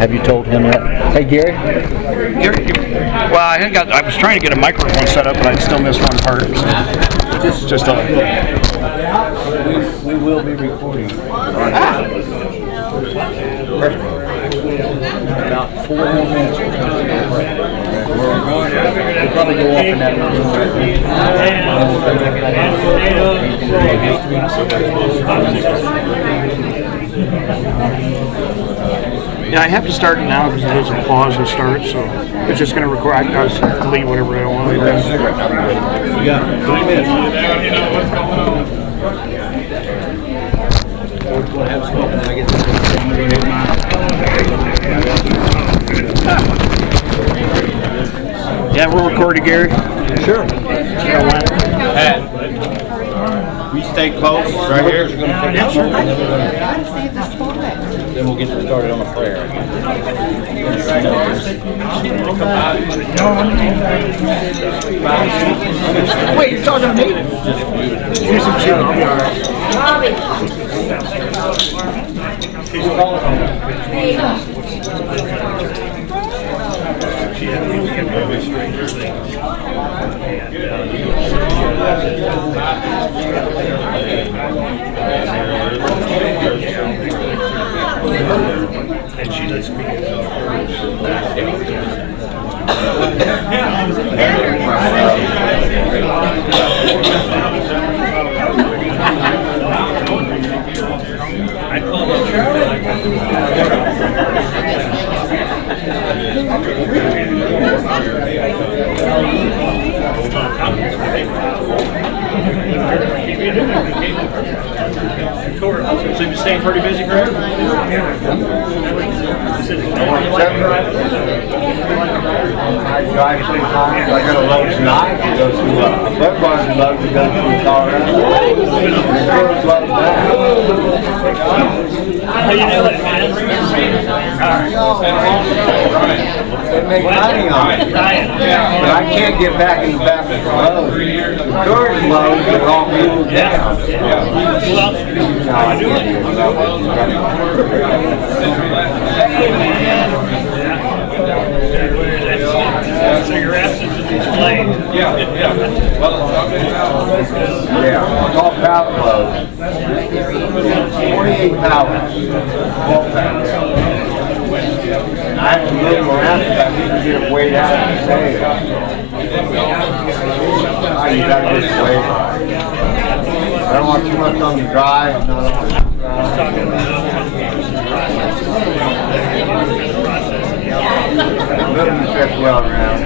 Have you told him yet? Hey, Gary? Well, I was trying to get a microphone set up, but I still missed one part. So. Just we will be recording. Perfect. About 4 more minutes. We'll probably go off in that room. Yeah, I have to start it now because it doesn't pause and start, so it's just going to record. I just delete whatever I want. You got 3 minutes. Have smoke and I get this. Yeah, we're recording, Gary. Sure. Pat, we stay close right here. Yeah, sure. Then we'll get started on a prayer. Wait, you're talking to me? Here's some chill. I'll be all right. And she lets me So you've been staying pretty busy, Greg? I drive sometimes. I got a load tonight to go to everybody's load to go to Colorado. How you doing, man? They make money on it. But I can't get back in the back of the load. The tourist loads are all people down. No, I can't do So your absence is explained. Yeah. Yeah, all pallet loads. 28 pallets. 12 pallets. I have to move them around because I need to get them weighed out and saved. You gotta get it weighed. I don't want too much on the drive. I don't want too moving the fifth wheel around.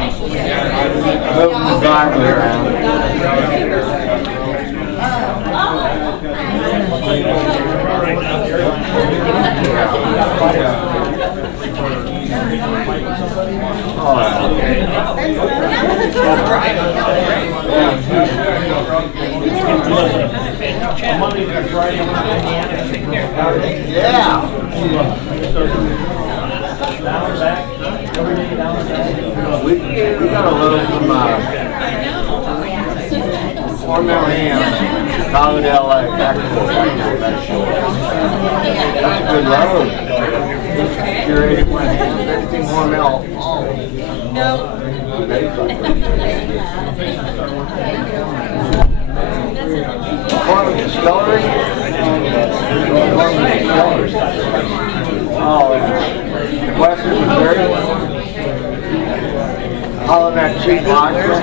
Moving the driveway around. Yeah. We got a load from Hormel Hams, Chicago to LA, back and forth. That's a good load. Curated one, everything Hormel. No. Corn distillery. Oh, Western Missouri. All of that cheap vodka.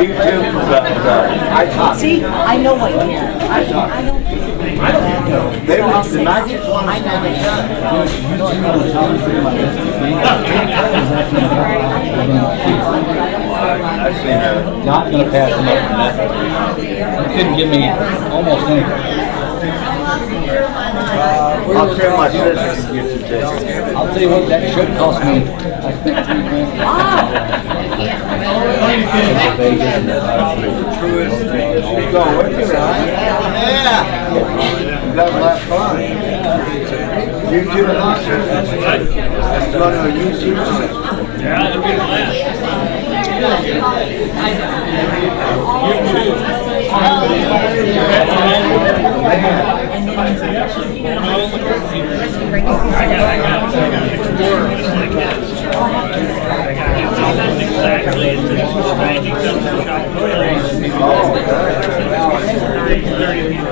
YouTube I taught. See, I know what year. I don't. They went to the night. I know I've seen her. Not going to pass him up for nothing. He couldn't give me almost anything. I'll tell my sister to get the ticket. I'll tell you what, that should cost me. I spent Let's go with you, right? Yeah. You guys will have fun. YouTube, let's go to a YouTube. Yeah, it'll be a blast.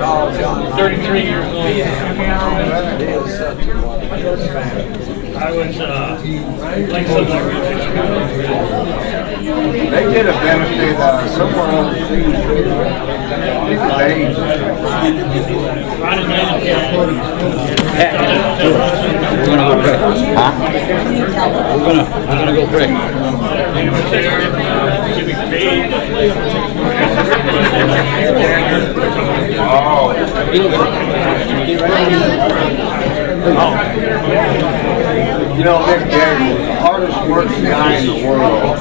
Oh, 33 years old. I was like somewhere. they did a benefit somewhere overseas. We're gonna go pray. Huh? We're gonna go pray. Oh. You know, Mick Jagger was the hardest working guy in the world.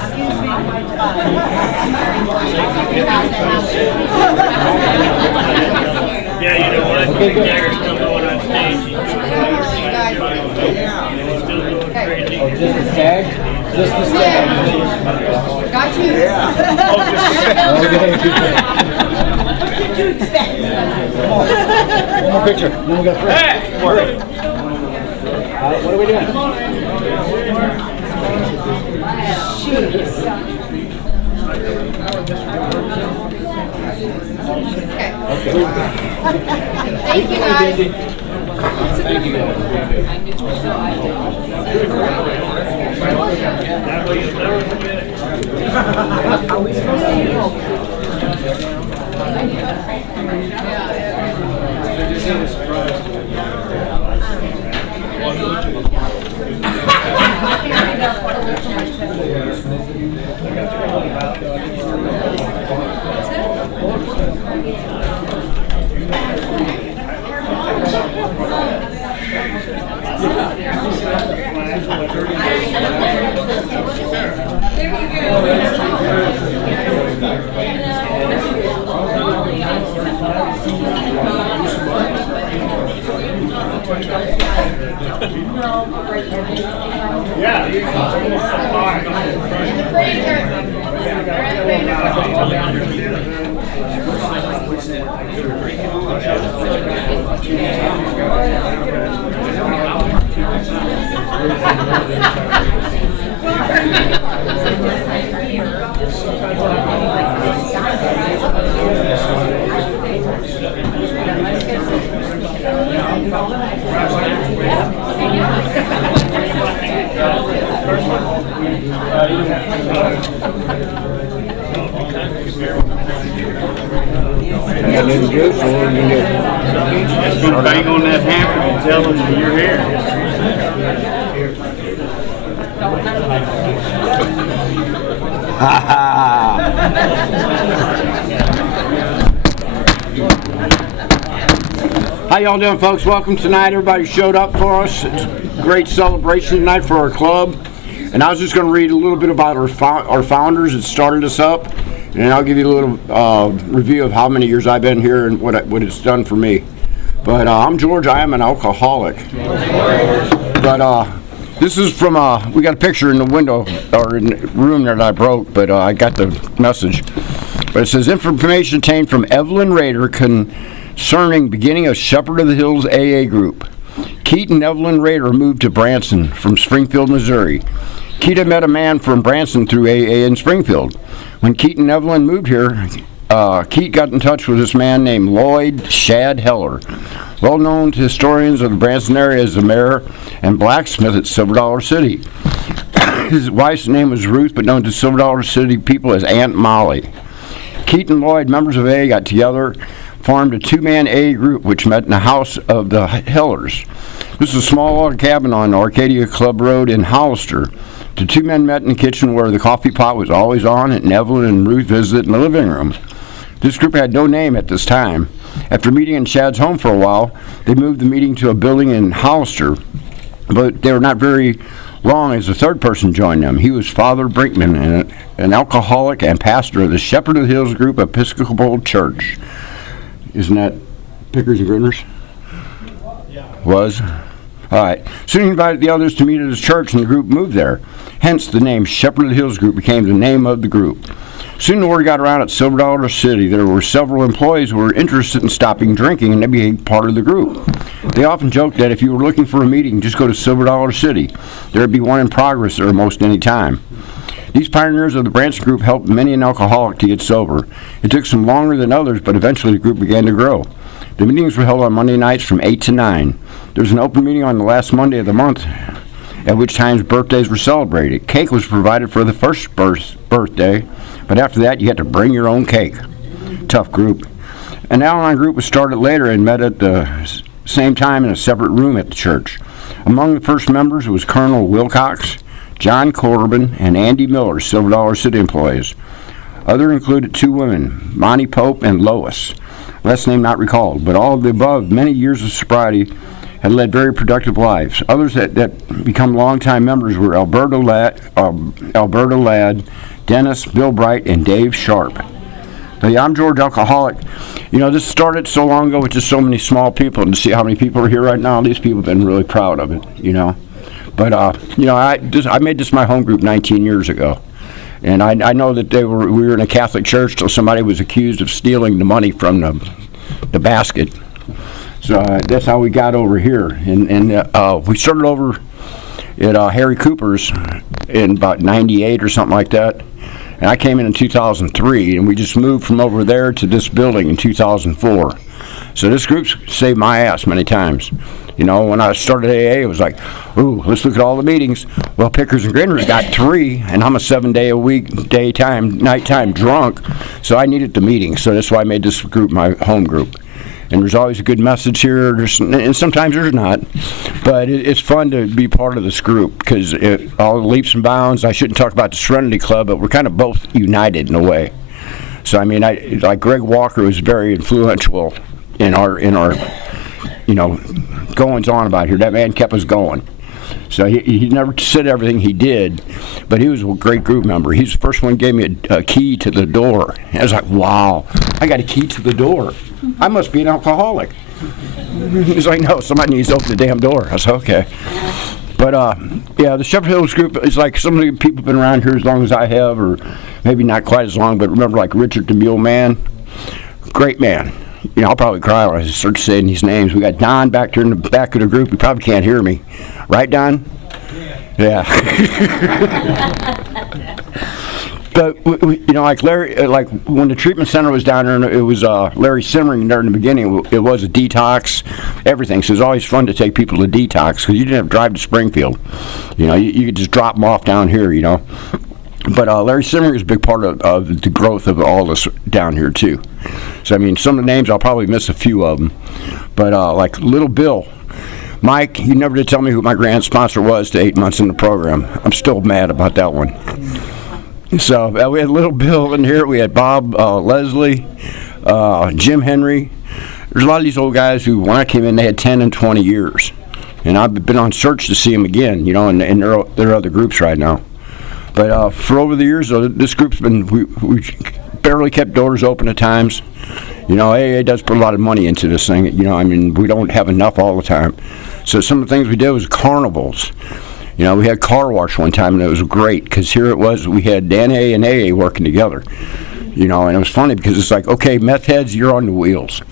Yeah, you know what? Mick Jagger's still going on stage. He's still going crazy. Just the stag? Just the stag. Got you. Yeah. Oh, just One more picture. Then we got pray. Hey! What are we doing? Thank you, guys. Thank you. Just gonna bang on that hammer and tell them that you're here. How y'all doing, folks? Welcome tonight. Everybody showed up for us. It's a great celebration tonight for our club. And I was just going to read a little bit about our founders that started us up, and I'll give you a little review of how many years I've been here and what it's done for me. But I'm George. I am an alcoholic. But this is from we got a picture in the window or in the room that I broke, but I got the message. But it says information obtained from Evelyn Rader concerning beginning of Shepard of the Hills AA group. Keith and Evelyn Rader moved to Branson from Springfield, Missouri. Keith had met a man from Branson through AA in Springfield. When Keith and Evelyn moved here, Keith got in touch with this man named Lloyd Shad Heller, well known to historians of the Branson area as the mayor and blacksmith at Silver Dollar City. His wife's name was Ruth, but known to Silver Dollar City people as Aunt Molly. Keaton and Lloyd, members of A, got together, formed a two-man A group, which met in the house of the Hillers. This is a small log cabin on Arcadia Club Road in Hollister. The two men met in the kitchen where the coffee pot was always on, and Evelyn and Ruth visited in the living room. This group had no name at this time. After meeting in Chad's home for a while, they moved the meeting to a building in Hollister, but they were not very long as a third person joined them. He was Father Brinkman, an alcoholic and pastor of the Shepard of the Hills Group Episcopal Church. Isn't that Pickers and Grinners? Was? All right. Soon he invited the others to meet at his church, and the group moved there. Hence, the name Shepard of the Hills Group became the name of the group. Soon the word got around at Silver Dollar City. There were several employees who were interested in stopping drinking, and they became part of the group. They often joked that if you were looking for a meeting, just go to Silver Dollar City. There would be one in progress there most any time. These pioneers of the branch group helped many an alcoholic to get sober. It took some longer than others, but eventually the group began to grow. The meetings were held on Monday nights from 8 to 9. There was an open meeting on the last Monday of the month, at which times birthdays were celebrated. Cake was provided for the first birthday, but after that you had to bring your own cake. Tough group. An Al-Anon group was started later and met at the same time in a separate room at the church. Among the first members was Colonel Wilcox, John Corbin, and Andy Miller, Silver Dollar City employees. Other included two women, Monty Pope and Lois, last name not recalled, but all of the above, many years of sobriety, had led very productive lives. Others that become longtime members were Alberta Ladd, Dennis, Bill Bright, and Dave Sharp. The I'm George Alcoholic. You know, this started so long ago with just so many small people, and to see how many people are here right now, these people have been really proud of it, you know. But, you know, I made this my home group 19 years ago. And I know that we were in a Catholic church till somebody was accused of stealing the money from the basket. So that's how we got over here. And we started over at Harry Cooper's in about 98 or something like that. And I came in 2003, and we just moved from over there to this building in 2004. So this group's saved my ass many times. You know, when I started AA, it was like, ooh, let's look at all the meetings. Well, Pickers and Grinners got 3, and I'm a 7-day-a-week, nighttime drunk, so I needed the meetings. So that's why I made this group my home group. And there's always a good message here, and sometimes there's not. But it's fun to be part of this group, because all the leaps and bounds, I shouldn't talk about the Serenity Club, but we're kind of both united in a way. So, I mean, like Greg Walker was very influential in our you know, goings on about here. That man kept us going. So he never said everything he did, but he was a great group member. He's the first one who gave me a key to the door. I was like, wow, I got a key to the door. I must be an alcoholic. He's like, no, somebody needs to open the damn door. I said, okay. But, yeah, the Shepard Hills group is like some of the people have been around here as long as I have, or maybe not quite as long, but remember like Richard the Mule Man? Great man. You know, I'll probably cry when I start saying these names. We got Don back there in the back of the group. He probably can't hear me. Right, Don? Yeah. But, you know, like Larry, like when the treatment center was down there, it was Larry Simmering there in the beginning. It was a detox, everything. So it was always fun to take people to detox because you didn't have to drive to Springfield. You know, you could just drop them off down here, you know. But Larry Simmering is a big part of the growth of all this down here, too. So, I mean, some of the names, I'll probably miss a few of them. But, like Little Bill, Mike, you never did tell me who my grand sponsor was to 8 months in the program. I'm still mad about that one. So, we had Little Bill in here. We had Bob Leslie, Jim Henry. There's a lot of these old guys who, when I came in, they had 10 and 20 years. And I've been on search to see them again, you know, and there are other groups right now. But for over the years, though, this group's been, we barely kept doors open at times. You know, AA does put a lot of money into this thing. You know, I mean, we don't have enough all the time. So some of the things we did was carnivals. You know, we had car wash one time, and it was great, because here it was, we had NA and AA working together. You know, and it was funny, because it's like, okay, meth heads, you're on the wheels.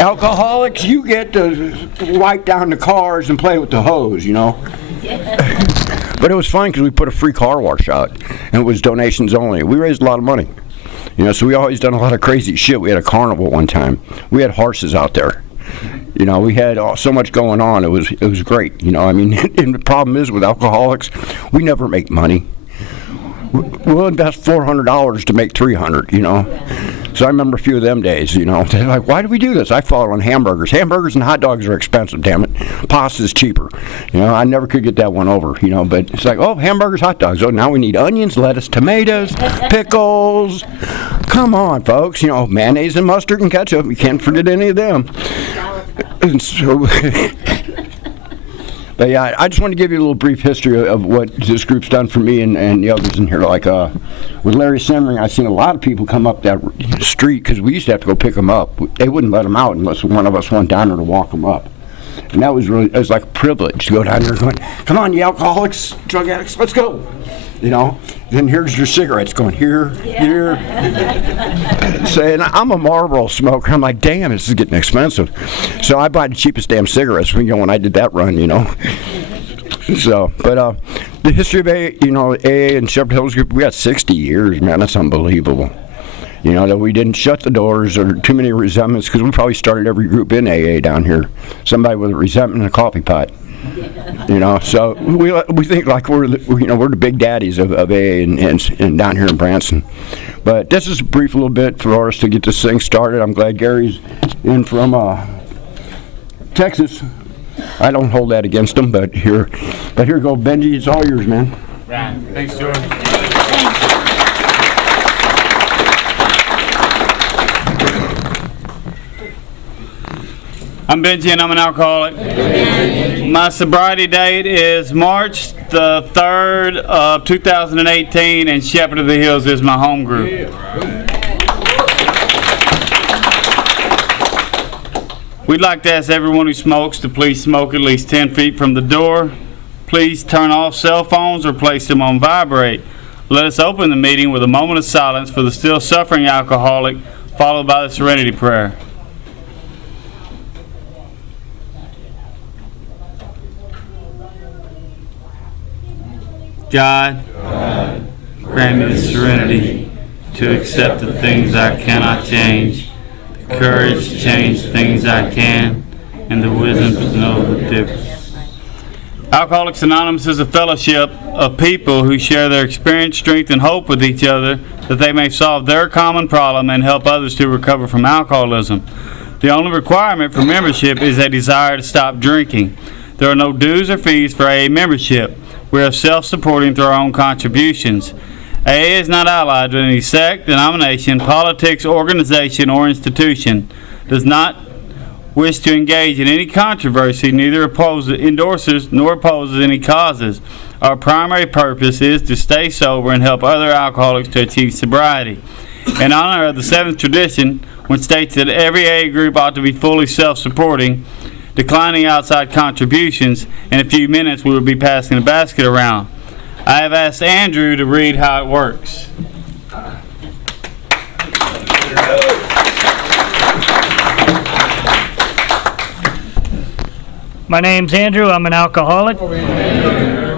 Alcoholics, you get to wipe down the cars and play with the hose, you know. But it was fun because we put a free car wash out, and it was donations only. We raised a lot of money. You know, so we always done a lot of crazy shit. We had a carnival one time. We had horses out there. You know, we had so much going on. It was great. You know, I mean, and the problem is with alcoholics, we never make money. we'll invest $400 to make $300, you know. So I remember a few of them days, you know. They're like, why do we do this? I fall on hamburgers. Hamburgers and hot dogs are expensive, damn it. Pasta's cheaper. You know, I never could get that one over, you know. But it's like, oh, hamburgers, hot dogs. Oh, now we need onions, lettuce, tomatoes, pickles. Come on, folks. You know, mayonnaise and mustard and ketchup. You can't forget any of them. And so... But yeah, I just want to give you a little brief history of what this group's done for me and the others in here. Like with Larry Simmering, I've seen a lot of people come up that street because we used to have to go pick them up. They wouldn't let them out unless one of us went down there to walk them up. And that was really, it was like a privilege to go down there going, come on, you alcoholics, drug addicts, let's go. You know, then here's your cigarettes going here, here. Saying, I'm a Marlboro smoker. I'm like, damn, this is getting expensive. So I buy the cheapest damn cigarettes when I did that run, you know. So, but the history of AA, you know, AA and Shepard Hills Group, we got 60 years, man. That's unbelievable. You know, that we didn't shut the doors or too many resentments, because we probably started every group in AA down here. Somebody with a resentment and a coffee pot. You know, so we think like we're the big daddies of AA and down here in Branson. But this is a brief little bit for us to get this thing started. I'm glad Gary's in from Texas. I don't hold that against him, but here go Benji. It's all yours, man. Right. Thanks, George. I'm Benji and I'm an alcoholic. My sobriety date is March the 3rd of 2018, and Shepard of the Hills is my home group. We'd like to ask everyone who smokes to please smoke at least 10 feet from the door. Please turn off cell phones or place them on vibrate. Let us open the meeting with a moment of silence for the still suffering alcoholic, followed by the Serenity Prayer. God, grant me the serenity to accept the things I cannot change, the courage to change things I can, and the wisdom to know the difference. Alcoholics Anonymous is a fellowship of people who share their experience, strength, and hope with each other that they may solve their common problem and help others to recover from alcoholism. The only requirement for membership is a desire to stop drinking. There are no dues or fees for AA membership. We are self-supporting through our own contributions. AA is not allied with any sect, denomination, politics, organization, or institution. Does not wish to engage in any controversy, neither endorses nor opposes any causes. Our primary purpose is to stay sober and help other alcoholics to achieve sobriety. In honor of the 7th tradition, which states that every AA group ought to be fully self-supporting, declining outside contributions, in a few minutes we will be passing a basket around. I have asked Andrew to read how it works. My name's Andrew. I'm an alcoholic.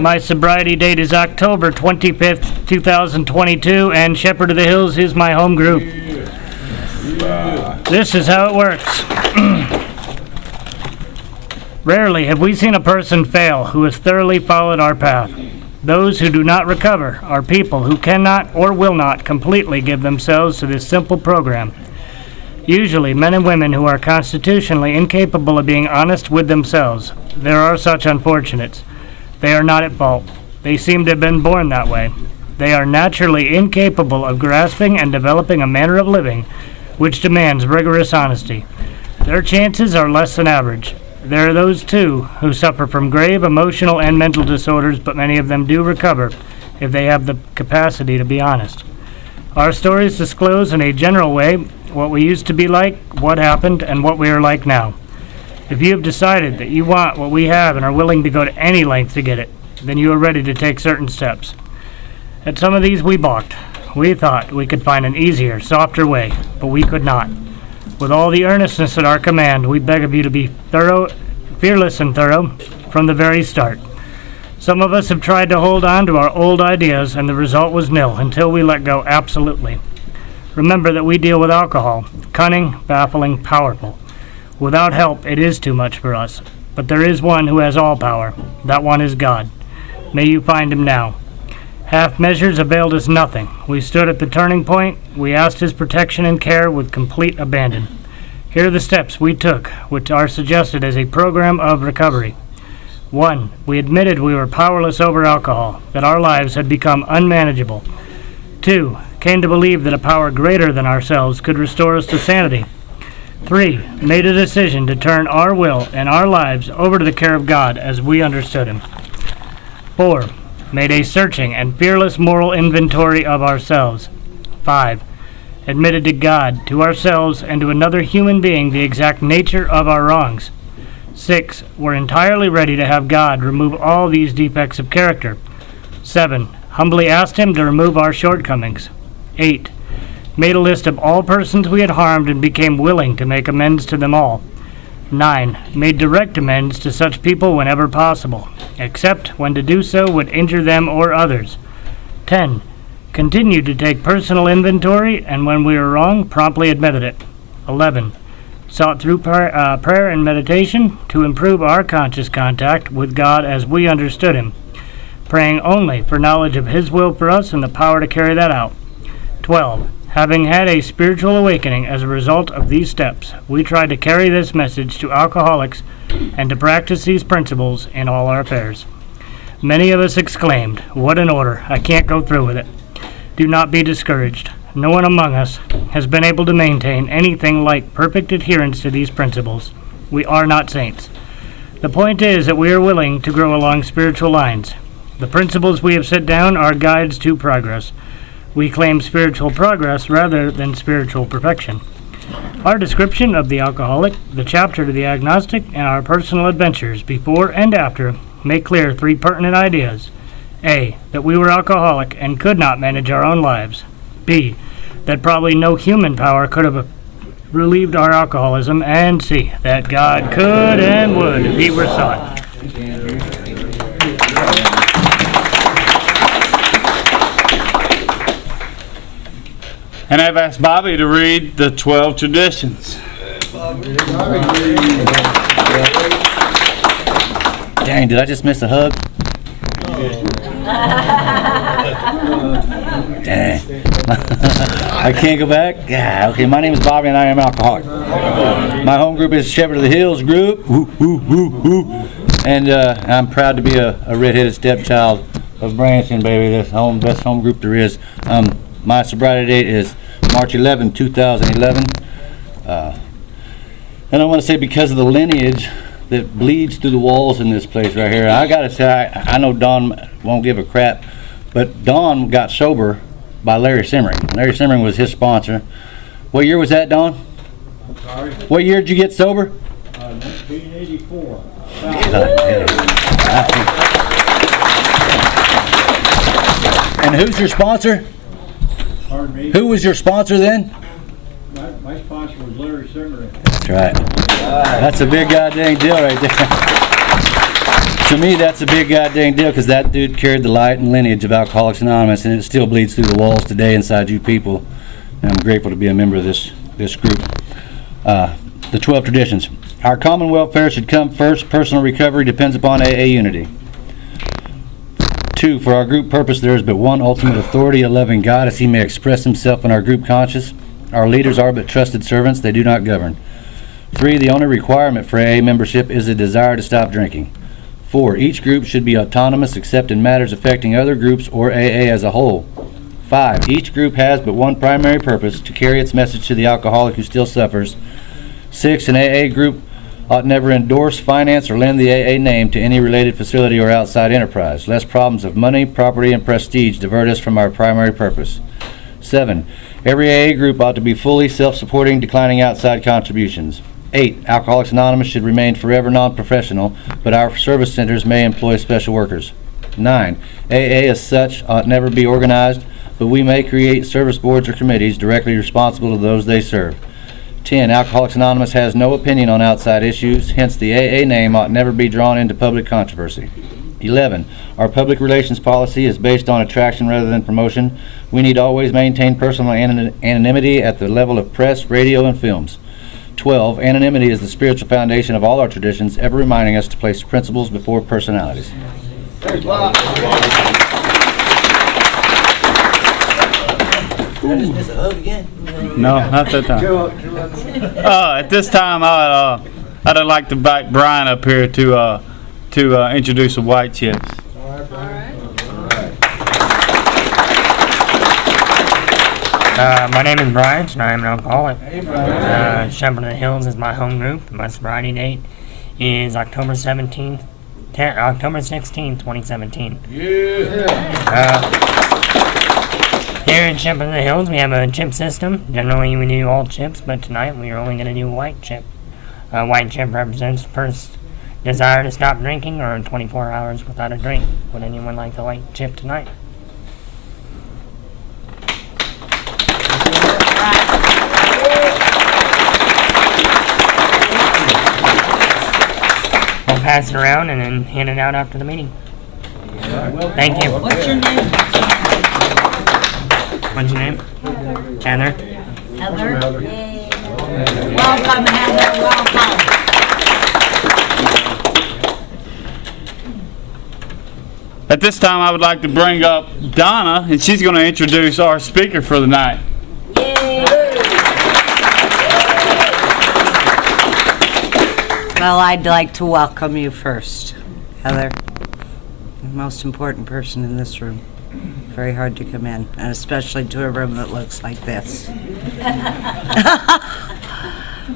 My sobriety date is October 25th, 2022, and Shepard of the Hills is my home group. This is how it works. Rarely have we seen a person fail who has thoroughly followed our path. Those who do not recover are people who cannot or will not completely give themselves to this simple program. Usually men and women who are constitutionally incapable of being honest with themselves. There are such unfortunates. They are not at fault. They seem to have been born that way. They are naturally incapable of grasping and developing a manner of living which demands rigorous honesty. Their chances are less than average. There are those, too, who suffer from grave emotional and mental disorders, but many of them do recover if they have the capacity to be honest. Our stories disclose in a general way what we used to be like, what happened, and what we are like now. If you have decided that you want what we have and are willing to go to any length to get it, then you are ready to take certain steps. At some of these we balked. We thought we could find an easier, softer way, but we could not. With all the earnestness at our command, we beg of you to be fearless and thorough from the very start. Some of us have tried to hold on to our old ideas, and the result was nil until we let go absolutely. Remember that we deal with alcohol, cunning, baffling, powerful. Without help, it is too much for us. But there is one who has all power. That one is God. May you find him now. Half measures availed us nothing. We stood at the turning point. We asked his protection and care with complete abandon. Here are the steps we took, which are suggested as a program of recovery. 1. We admitted we were powerless over alcohol, that our lives had become unmanageable. 2. Came to believe that a power greater than ourselves could restore us to sanity. 3. Made a decision to turn our will and our lives over to the care of God as we understood him. 4. Made a searching and fearless moral inventory of ourselves. 5. Admitted to God, to ourselves, and to another human being the exact nature of our wrongs. 6. Were entirely ready to have God remove all these defects of character. 7. Humbly asked him to remove our shortcomings. 8. Made a list of all persons we had harmed and became willing to make amends to them all. 9. Made direct amends to such people whenever possible, except when to do so would injure them or others. 10. Continued to take personal inventory, and when we were wrong, promptly admitted it. 11. Sought through prayer and meditation to improve our conscious contact with God as we understood him, praying only for knowledge of his will for us and the power to carry that out. 12. Having had a spiritual awakening as a result of these steps, we tried to carry this message to alcoholics and to practice these principles in all our affairs. Many of us exclaimed, "What an order! I can't go through with it." Do not be discouraged. No one among us has been able to maintain anything like perfect adherence to these principles. We are not saints. The point is that we are willing to grow along spiritual lines. The principles we have set down are guides to progress. We claim spiritual progress rather than spiritual perfection. Our description of the alcoholic, the chapter to the agnostic, and our personal adventures before and after make clear 3 pertinent ideas. A. That we were alcoholic and could not manage our own lives. B. That probably no human power could have relieved our alcoholism. And C. That God could and would if he were sought. And I've asked Bobby to read the 12 traditions. Dang, did I just miss a hug? Dang. I can't go back? Yeah, okay, my name is Bobby and I am alcoholic. My home group is Shepard of the Hills group. Woo, woo, woo, woo. And I'm proud to be a red-headed stepchild of Branson, baby. That's the best home group there is. My sobriety date is March 11, 2011. And I want to say, because of the lineage that bleeds through the walls in this place right here, I got to say, I know Don won't give a crap, but Don got sober by Larry Simmering. Larry Simmering was his sponsor. What year was that, Don? Sorry? What year did you get sober? 1984. And who's your sponsor? Pardon me? Who was your sponsor then? My sponsor was Larry Simmering. That's right. That's a big goddamn deal right there. To me, that's a big goddamn deal, because that dude carried the light and lineage of Alcoholics Anonymous, and it still bleeds through the walls today inside you people. And I'm grateful to be a member of this group. The 12 traditions. Our common welfare should come first. Personal recovery depends upon AA unity. 2. For our group purpose, there is but one ultimate authority, a loving God, as he may express himself in our group conscience. Our leaders are but trusted servants, they do not govern. 3. The only requirement for AA membership is a desire to stop drinking. 4. Each group should be autonomous except in matters affecting other groups or AA as a whole. 5. Each group has but one primary purpose, to carry its message to the alcoholic who still suffers. 6. An AA group ought never endorse, finance, or lend the AA name to any related facility or outside enterprise, lest problems of money, property, and prestige divert us from our primary purpose. 7. Every AA group ought to be fully self-supporting, declining outside contributions. 8. Alcoholics Anonymous should remain forever non-professional, but our service centers may employ special workers. 9. AA as such ought never be organized, but we may create service boards or committees directly responsible to those they serve. 10. Alcoholics Anonymous has no opinion on outside issues, hence the AA name ought never be drawn into public controversy. 11. Our public relations policy is based on attraction rather than promotion. We need always maintain personal anonymity at the level of press, radio, and films. 12. Anonymity is the spiritual foundation of all our traditions, ever reminding us to place principles before personalities. No, not that time. At this time, I'd like to invite Brian up here to introduce the white chips. My name is Brian, and I am an alcoholic. Shepard of the Hills is my home group. My sobriety date is October 16th, 2017. Here in Shepard of the Hills, we have a chip system. Generally, we do all chips, but tonight we are only going to do white chip. White chip represents the first desire to stop drinking or 24 hours without a drink. Would anyone like the white chip tonight? I'll pass it around and then hand it out after the meeting. Thank you. What's your name? What's your name? Heather. Heather? Welcome, Heather, welcome. At this time, I would like to bring up Donna, and she's going to introduce our speaker for the night. Well, I'd like to welcome you first, Heather. The most important person in this room. Very hard to come in, and especially to a room that looks like this.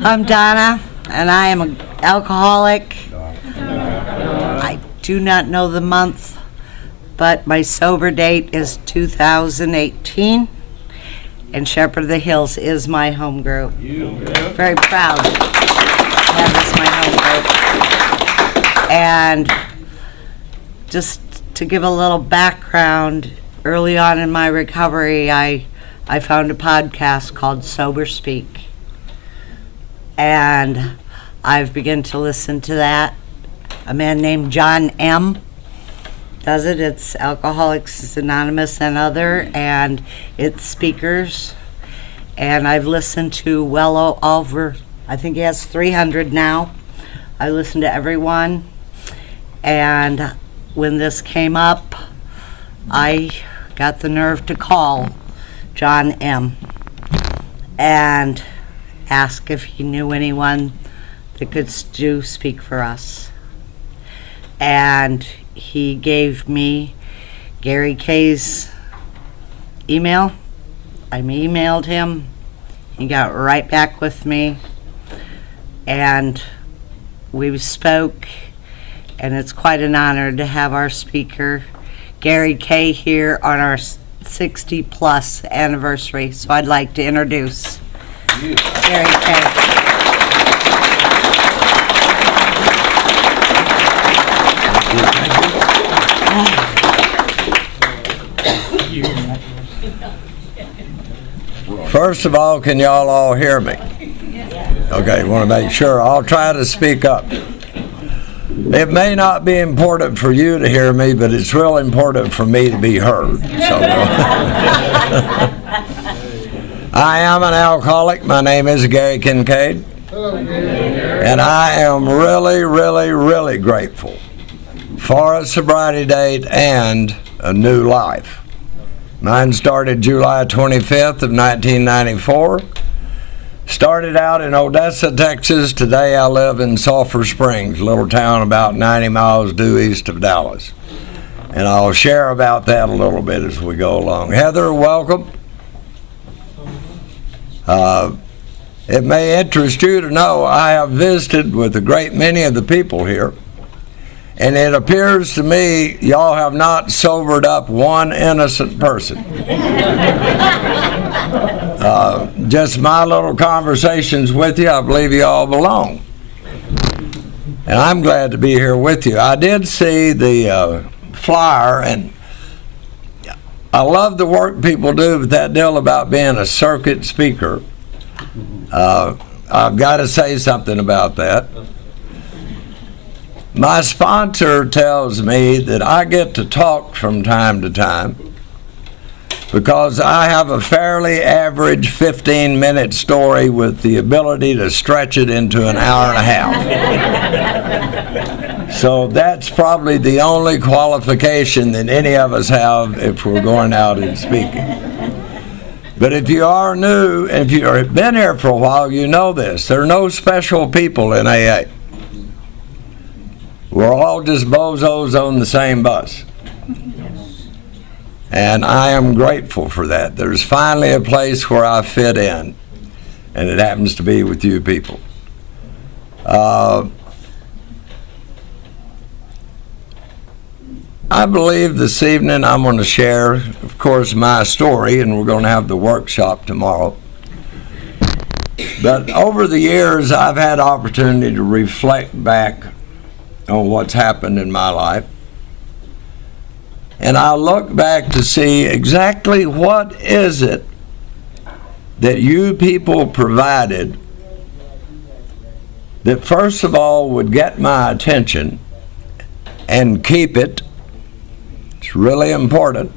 I'm Donna, and I am an alcoholic. I do not know the month, but my sober date is 2018, and Shepard of the Hills is my home group. Very proud to have this my home group. And just to give a little background, early on in my recovery, I found a podcast called Sober Speak. And I've begun to listen to that. A man named John M. does it. It's Alcoholics Anonymous and other, and it's speakers. And I've listened to well over, I think he has 300 now. I listened to everyone. And when this came up, I got the nerve to call John M. and ask if he knew anyone that could speak for us. And he gave me Gary Kay's email. I emailed him. He got right back with me. And we spoke. And it's quite an honor to have our speaker, Gary Kay, here on our 60-plus anniversary. So I'd like to introduce Gary Kay. First of all, can y'all all hear me? Okay, want to make sure. I'll try to speak up. It may not be important for you to hear me, but it's real important for me to be heard. So, I am an alcoholic. My name is Gary Kincaid. And I am really, really, really grateful for a sobriety date and a new life. Mine started July 25th of 1994. Started out in Odessa, Texas. Today I live in Sulphur Springs, a little town about 90 miles due east of Dallas. And I'll share about that a little bit as we go along. Heather, welcome. It may interest you to know I have visited with a great many of the people here. And it appears to me y'all have not sobered up one innocent person. Just my little conversations with you, I believe you all belong. And I'm glad to be here with you. I did see the flyer, and I love the work people do, but that deal about being a circuit speaker, I've got to say something about that. My sponsor tells me that I get to talk from time to time because I have a fairly average 15-minute story with the ability to stretch it into an hour and a half. So that's probably the only qualification that any of us have if we're going out and speaking. But if you are new, and if you've been here for a while, you know this. There are no special people in AA. We're all just bozos on the same bus. And I am grateful for that. There's finally a place where I fit in, and it happens to be with you people. I believe this evening I'm going to share, of course, my story, and we're going to have the workshop tomorrow. But over the years, I've had opportunity to reflect back on what's happened in my life. And I look back to see exactly what is it that you people provided that first of all would get my attention and keep it. It's really important.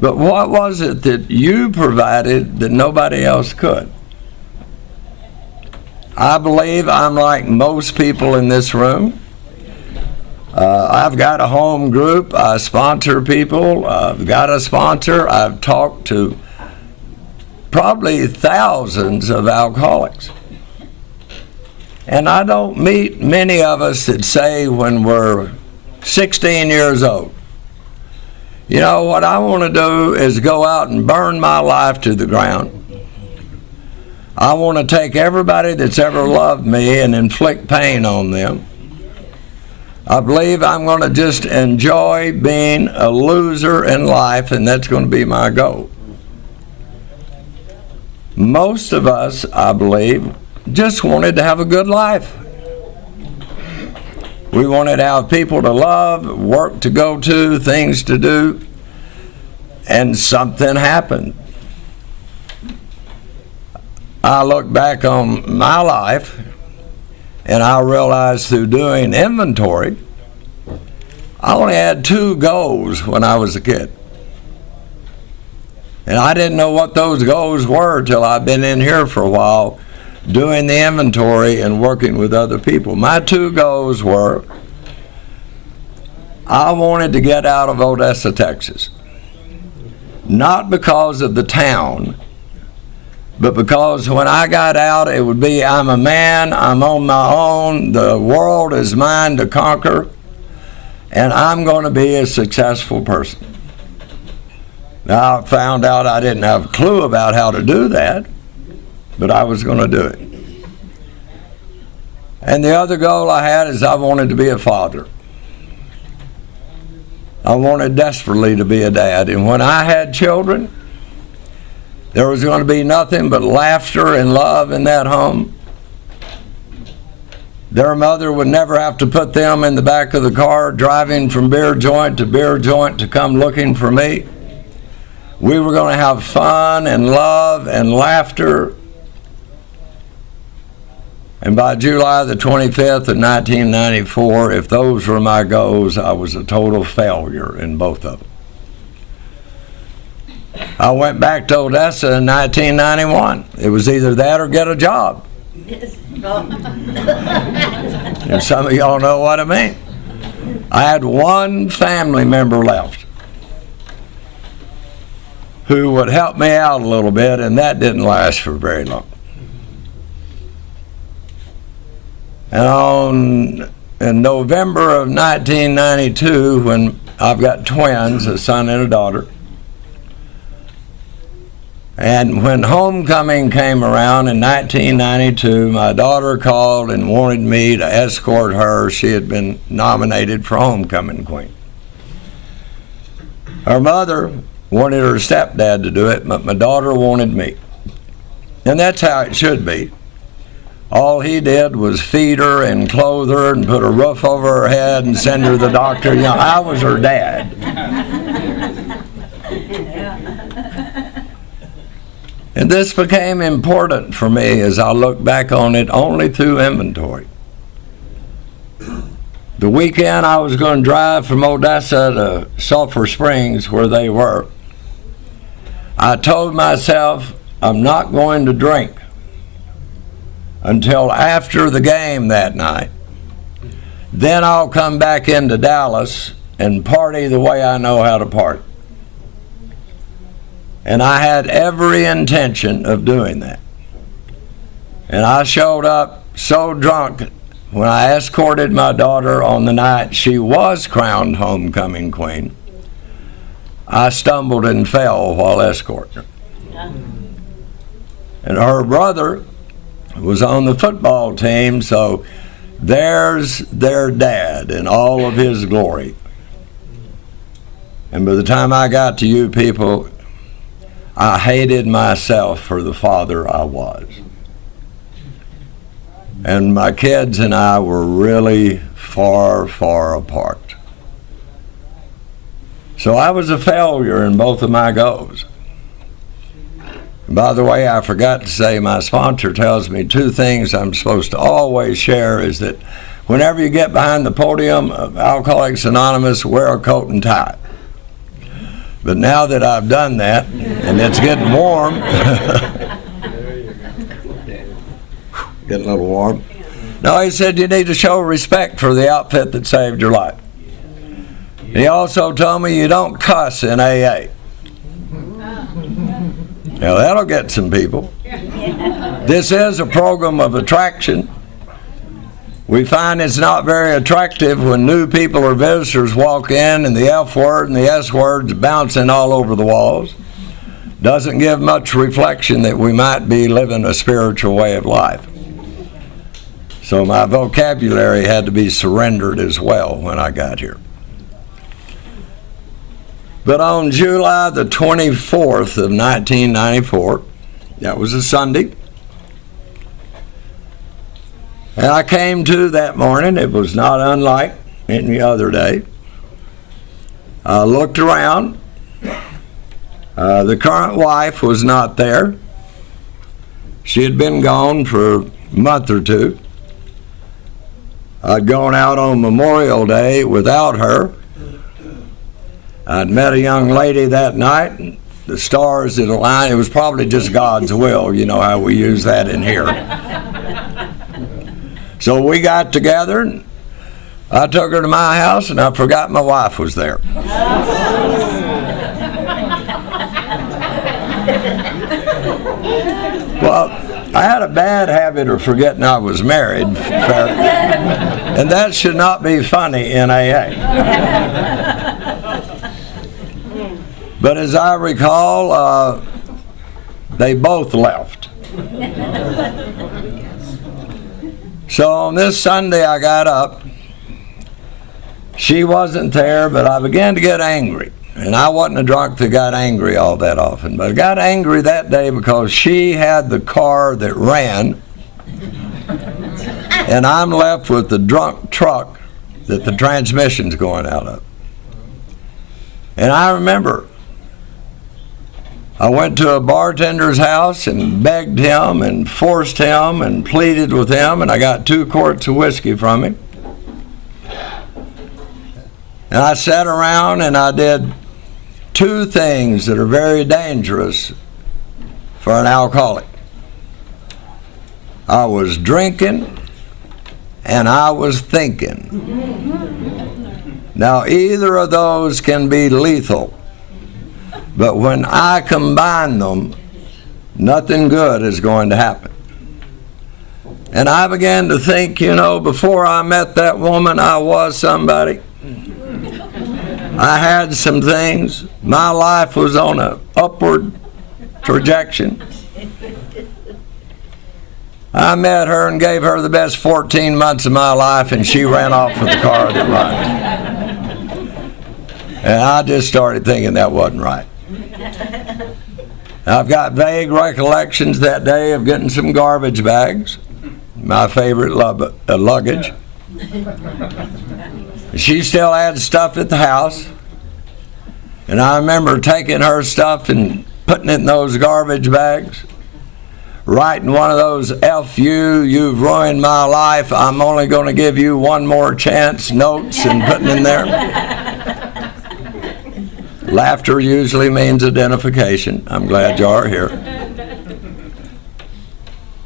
But what was it that you provided that nobody else could? I believe I'm like most people in this room. I've got a home group. I sponsor people. I've got a sponsor. I've talked to probably thousands of alcoholics. And I don't meet many of us that say when we're 16 years old, you know, what I want to do is go out and burn my life to the ground. I want to take everybody that's ever loved me and inflict pain on them. I believe I'm going to just enjoy being a loser in life, and that's going to be my goal. Most of us, I believe, just wanted to have a good life. We wanted to have people to love, work to go to, things to do, and something happened. I look back on my life, and I realized through doing inventory, I only had 2 goals when I was a kid. And I didn't know what those goals were till I've been in here for a while doing the inventory and working with other people. My 2 goals were, I wanted to get out of Odessa, Texas. Not because of the town, but because when I got out, it would be, I'm a man, I'm on my own, the world is mine to conquer, and I'm going to be a successful person. Now, I found out I didn't have a clue about how to do that, but I was going to do it. And the other goal I had is I wanted to be a father. I wanted desperately to be a dad. And when I had children, there was going to be nothing but laughter and love in that home. Their mother would never have to put them in the back of the car driving from beer joint to come looking for me. We were going to have fun and love and laughter. And by July the 25th of 1994, if those were my goals, I was a total failure in both of them. I went back to Odessa in 1991. It was either that or get a job. And some of y'all know what I mean. I had one family member left who would help me out a little bit, and that didn't last for very long. And in November of 1992, when I've got twins, a son and a daughter, and when homecoming came around in 1992, my daughter called and wanted me to escort her. She had been nominated for homecoming queen. Her mother wanted her stepdad to do it, but my daughter wanted me. And that's how it should be. All he did was feed her and clothe her and put a roof over her head and send her to the doctor. You know, I was her dad. And this became important for me as I look back on it only through inventory. The weekend I was going to drive from Odessa to Sulphur Springs, where they were, I told myself I'm not going to drink until after the game that night. Then I'll come back into Dallas and party the way I know how to party. And I had every intention of doing that. And I showed up so drunk when I escorted my daughter on the night she was crowned homecoming queen. I stumbled and fell while escorting her. And her brother was on the football team, so there's their dad in all of his glory. And by the time I got to you people, I hated myself for the father I was. And my kids and I were really far, far apart. So I was a failure in both of my goals. And by the way, I forgot to say, my sponsor tells me 2 things I'm supposed to always share is that whenever you get behind the podium of Alcoholics Anonymous, wear a coat and tie. But now that I've done that, and it's getting warm, getting a little warm. No, he said you need to show respect for the outfit that saved your life. He also told me you don't cuss in AA. Now that'll get some people. This is a program of attraction. We find it's not very attractive when new people or visitors walk in and the F word and the S words bouncing all over the walls. Doesn't give much reflection that we might be living a spiritual way of life. So my vocabulary had to be surrendered as well when I got here. But on July the 24th of 1994, that was a Sunday, and I came to that morning. It was not unlike any other day. I looked around. The current wife was not there. She had been gone for a month or 2. I'd gone out on Memorial Day without her. I'd met a young lady that night, and the stars that aligned, it was probably just God's will, you know how we use that in here. So we got together, and I took her to my house, and I forgot my wife was there. Well, I had a bad habit of forgetting I was married, and that should not be funny in AA. But as I recall, they both left. So on this Sunday I got up. She wasn't there, but I began to get angry. And I wasn't a drunk that got angry all that often, but I got angry that day because she had the car that ran, and I'm left with the drunk truck that the transmission's going out of. And I remember I went to a bartender's house and begged him and forced him and pleaded with him, and I got 2 quarts of whiskey from him. And I sat around and I did 2 things that are very dangerous for an alcoholic. I was drinking and I was thinking. Now either of those can be lethal, but when I combine them, nothing good is going to happen. And I began to think, you know, before I met that woman, I was somebody. I had some things. My life was on an upward trajectory. I met her and gave her the best 14 months of my life, and she ran off with the car that runs. And I just started thinking that wasn't right. I've got vague recollections that day of getting some garbage bags, my favorite luggage. She still had stuff at the house, and I remember taking her stuff and putting it in those garbage bags, writing one of those "F you, you've ruined my life, I'm only going to give you one more chance" notes and putting in there. Laughter usually means identification. I'm glad you are here.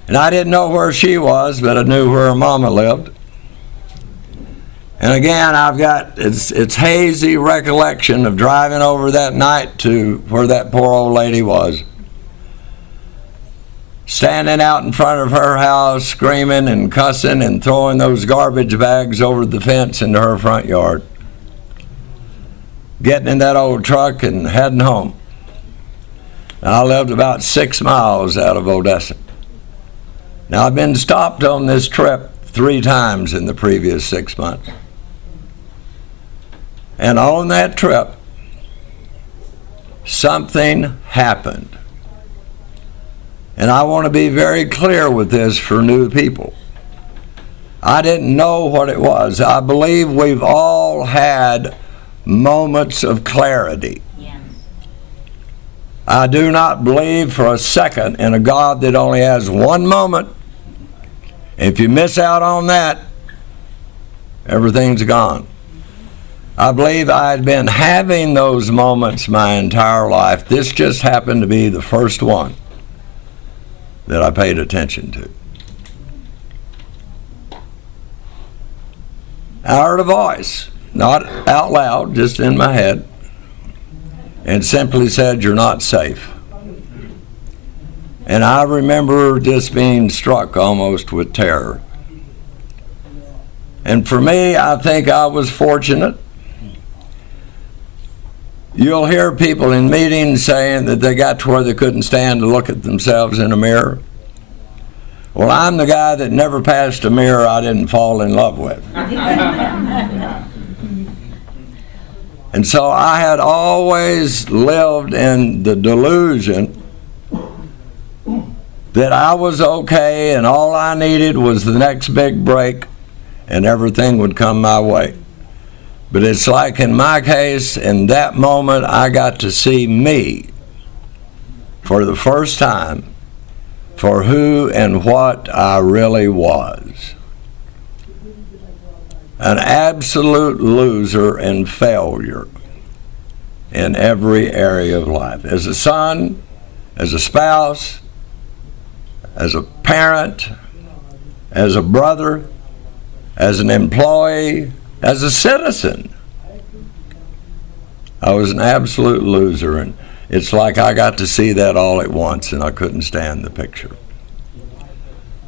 And I didn't know where she was, but I knew where her mama lived. And again, I've got, it's hazy recollection of driving over that night to where that poor old lady was. Standing out in front of her house, screaming and cussing and throwing those garbage bags over the fence into her front yard. Getting in that old truck and heading home. Now, I lived about 6 miles out of Odessa. Now, I've been stopped on this trip 3 times in the previous 6 months. And on that trip, something happened. And I want to be very clear with this for new people. I didn't know what it was. I believe we've all had moments of clarity. Yes. I do not believe for a second in a God that only has one moment. If you miss out on that, everything's gone. I believe I had been having those moments my entire life. This just happened to be the first one that I paid attention to. I heard a voice, not out loud, just in my head, and simply said, "You're not safe." And I remember just being struck almost with terror. And for me, I think I was fortunate. You'll hear people in meetings saying that they got to where they couldn't stand to look at themselves in a mirror. Well, I'm the guy that never passed a mirror I didn't fall in love with. And so I had always lived in the delusion that I was okay and all I needed was the next big break and everything would come my way. But it's like in my case, in that moment, I got to see me for the first time for who and what I really was. An absolute loser and failure in every area of life. As a son, as a spouse, as a parent, as a brother, as an employee, as a citizen. I was an absolute loser, and it's like I got to see that all at once, and I couldn't stand the picture.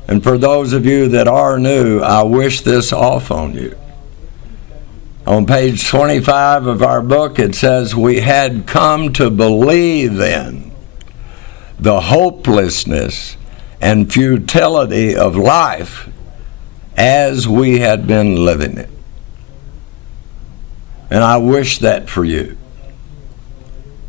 And for those of you that are new, I wish this off on you. On page 25 of our book, it says, "We had come to believe in the hopelessness and futility of life as we had been living it." And I wish that for you.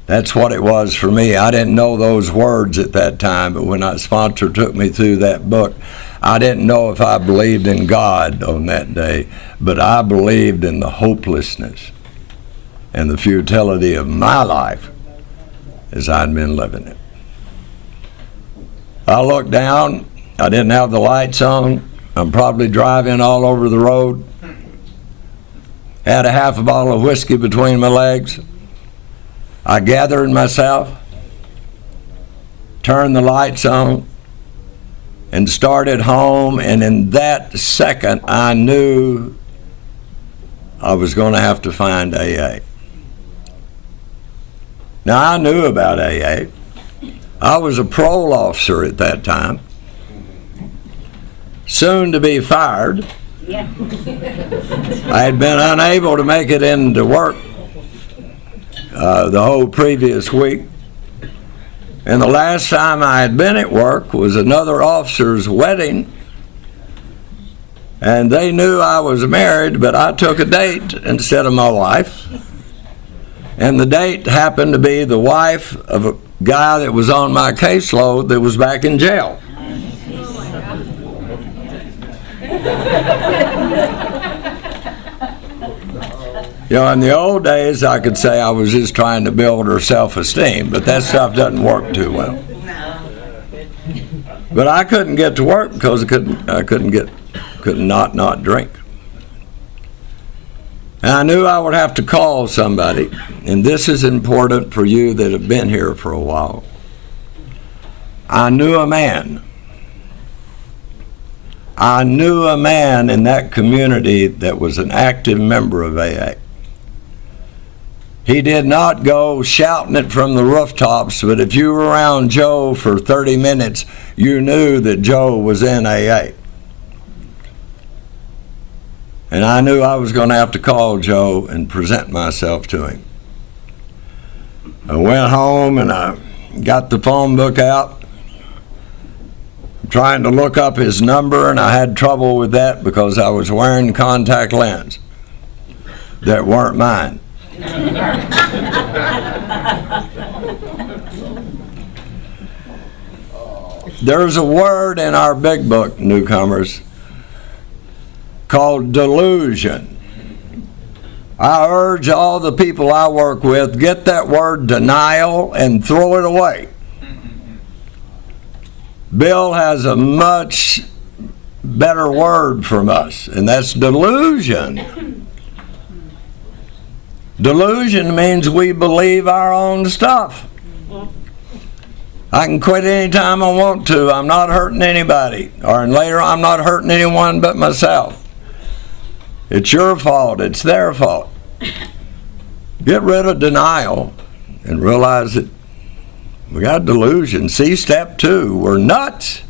That's what it was for me. I didn't know those words at that time, but when our sponsor took me through that book, I didn't know if I believed in God on that day, but I believed in the hopelessness and the futility of my life as I'd been living it. I looked down. I didn't have the lights on. I'm probably driving all over the road. Had a half a bottle of whiskey between my legs. I gathered myself, turned the lights on, and started home. And in that second, I knew I was going to have to find AA. Now, I knew about AA. I was a parole officer at that time, soon to be fired. Yeah. I had been unable to make it into work the whole previous week. And the last time I had been at work was another officer's wedding. And they knew I was married, but I took a date instead of my wife. And the date happened to be the wife of a guy that was on my caseload that was back in jail. You know, in the old days, I could say I was just trying to build her self-esteem, but that stuff doesn't work too well. But I couldn't get to work because I couldn't not drink. And I knew I would have to call somebody, and this is important for you that have been here for a while. I knew a man I knew a man in that community that was an active member of AA. He did not go shouting it from the rooftops, but if you were around Joe for 30 minutes, you knew that Joe was in AA. And I knew I was going to have to call Joe and present myself to him. I went home and I got the phone book out, trying to look up his number, and I had trouble with that because I was wearing contact lenses that weren't mine. There's a word in our big book, newcomers, called delusion. I urge all the people I work with, get that word denial and throw it away. Bill has a much better word from us, and that's delusion. Delusion means we believe our own stuff. I can quit anytime I want to. I'm not hurting anybody. Or later, I'm not hurting anyone but myself. It's your fault. It's their fault. Get rid of denial and realize that we got delusion. See step 2. We're nuts.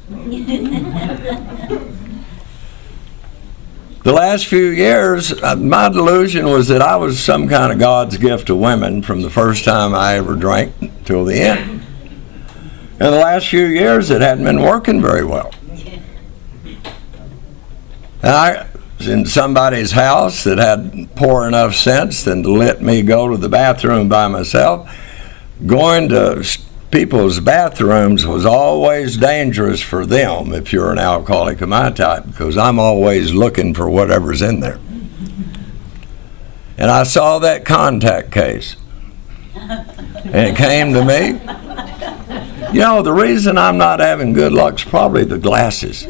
The last few years, my delusion was that I was some kind of God's gift to women from the first time I ever drank till the end. And the last few years, it hadn't been working very well. And I was in somebody's house that had poor enough sense than to let me go to the bathroom by myself. Going to people's bathrooms was always dangerous for them if you're an alcoholic of my type, because I'm always looking for whatever's in there. And I saw that contact case, and it came to me. You know, the reason I'm not having good luck's probably the glasses.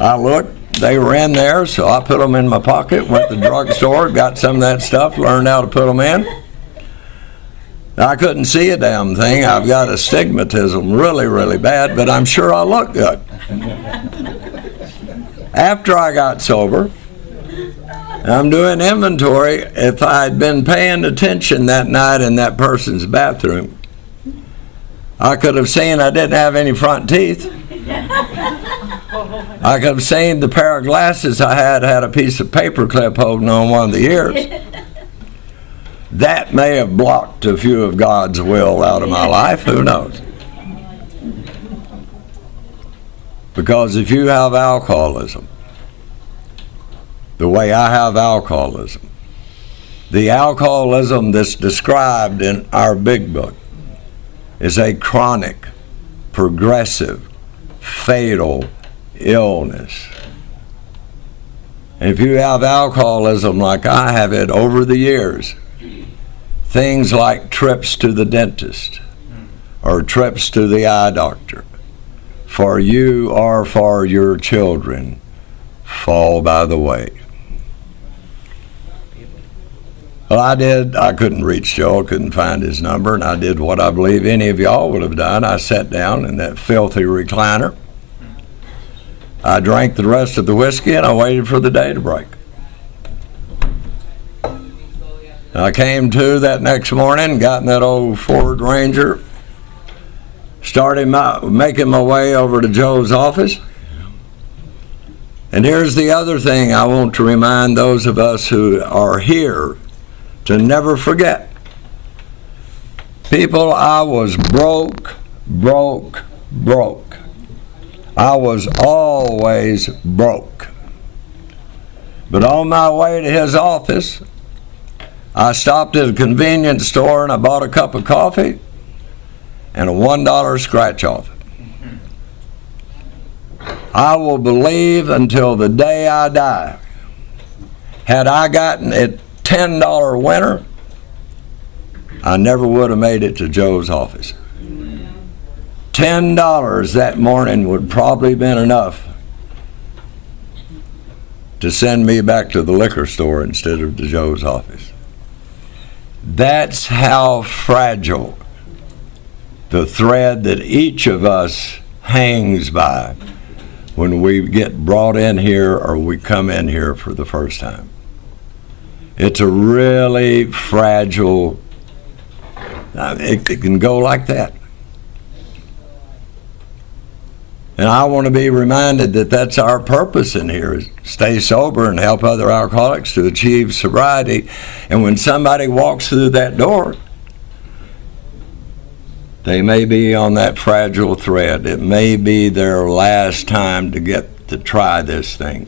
I looked, they were in there, so I put them in my pocket, went to the drugstore, got some of that stuff, learned how to put them in. I couldn't see a damn thing. I've got astigmatism really, really bad, but I'm sure I look good. After I got sober, I'm doing inventory. If I'd been paying attention that night in that person's bathroom, I could have seen I didn't have any front teeth. I could have seen the pair of glasses I had a piece of paper clip holding on one of the ears. That may have blocked a few of God's will out of my life, who knows? Because if you have alcoholism, the way I have alcoholism, the alcoholism that's described in our big book is a chronic, progressive, fatal illness. And if you have alcoholism like I have it over the years, things like trips to the dentist or trips to the eye doctor for you or for your children fall by the way. Well, I couldn't reach Joe, couldn't find his number, and I did what I believe any of y'all would have done. I sat down in that filthy recliner. I drank the rest of the whiskey and I waited for the day to break. I came to that next morning, got in that old Ford Ranger, started making my way over to Joe's office. And here's the other thing I want to remind those of us who are here to never forget. People, I was broke. I was always broke. But on my way to his office, I stopped at a convenience store and I bought a cup of coffee and a $1 scratch off. I will believe until the day I die, had I gotten a $10 winner, I never would have made it to Joe's office. $10 that morning would probably been enough to send me back to the liquor store instead of to Joe's office. That's how fragile the thread that each of us hangs by when we get brought in here or we come in here for the first time. It's a really fragile, it can go like that. And I want to be reminded that that's our purpose in here, is stay sober and help other alcoholics to achieve sobriety. And when somebody walks through that door, they may be on that fragile thread. It may be their last time to get to try this thing.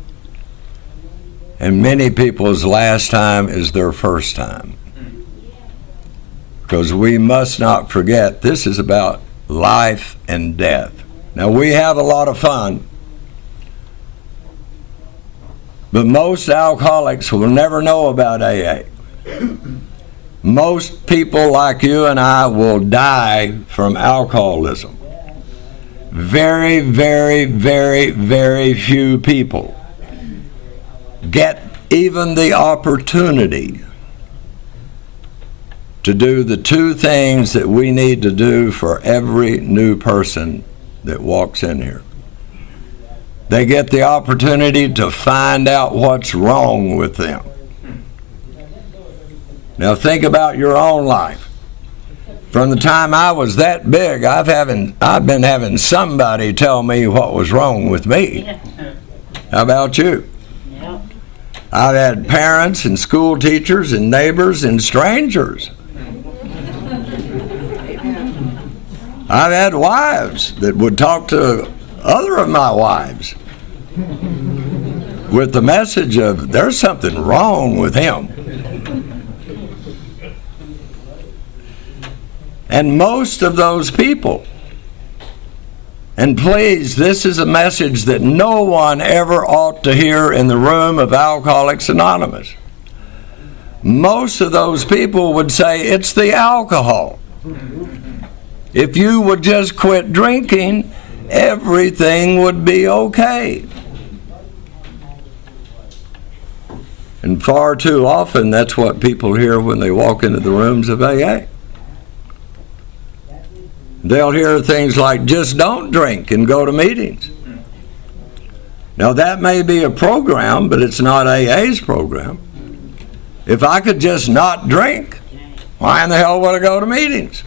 And many people's last time is their first time. Because we must not forget, this is about life and death. Now, we have a lot of fun, but most alcoholics will never know about AA. Most people like you and I will die from alcoholism. Very, very, very, very few people get even the opportunity to do the two things that we need to do for every new person that walks in here. They get the opportunity to find out what's wrong with them. Now think about your own life. From the time I was that big, I've been having somebody tell me what was wrong with me. How about you? I've had parents and school teachers and neighbors and strangers. I've had wives that would talk to other of my wives with the message of, there's something wrong with him. And most of those people, and please, this is a message that no one ever ought to hear in the room of Alcoholics Anonymous. Most of those people would say it's the alcohol. If you would just quit drinking, everything would be okay. And far too often, that's what people hear when they walk into the rooms of AA. They'll hear things like, just don't drink and go to meetings. Now that may be a program, but it's not AA's program. If I could just not drink, why in the hell would I go to meetings?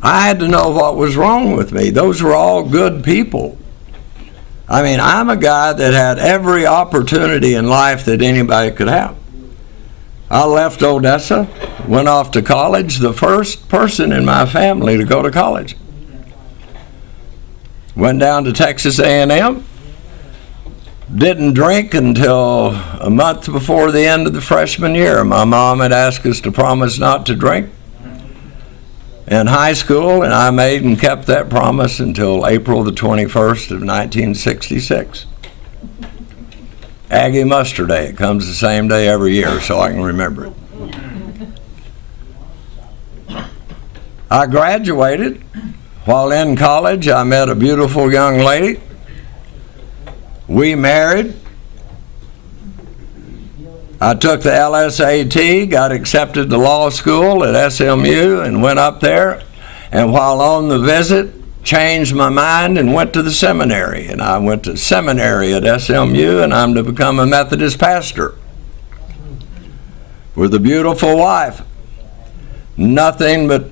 I had to know what was wrong with me. Those were all good people. I mean, I'm a guy that had every opportunity in life that anybody could have. I left Odessa, went off to college, the first person in my family to go to college. Went down to Texas A&M, didn't drink until a month before the end of the freshman year. My mom had asked us to promise not to drink in high school, and I made and kept that promise until April the 21st of 1966. Aggie Muster Day. It comes the same day every year, so I can remember it. I graduated. While in college, I met a beautiful young lady. We married. I took the LSAT, got accepted to law school at SMU, and went up there. And while on the visit, changed my mind and went to the seminary. And I went to seminary at SMU, and I'm to become a Methodist pastor with a beautiful wife. Nothing but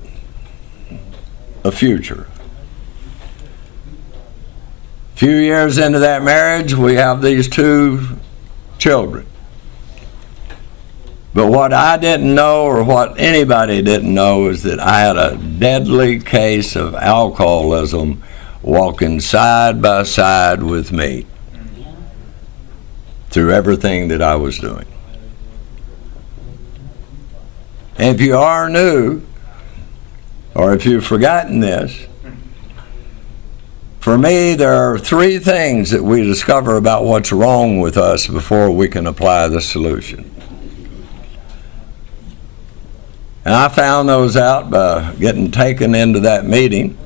a future. A few years into that marriage, we have these 2 children. But what I didn't know, or what anybody didn't know, is that I had a deadly case of alcoholism walking side by side with me through everything that I was doing. And if you are new, or if you've forgotten this, for me, there are 3 things that we discover about what's wrong with us before we can apply the solution. And I found those out by getting taken into that meeting.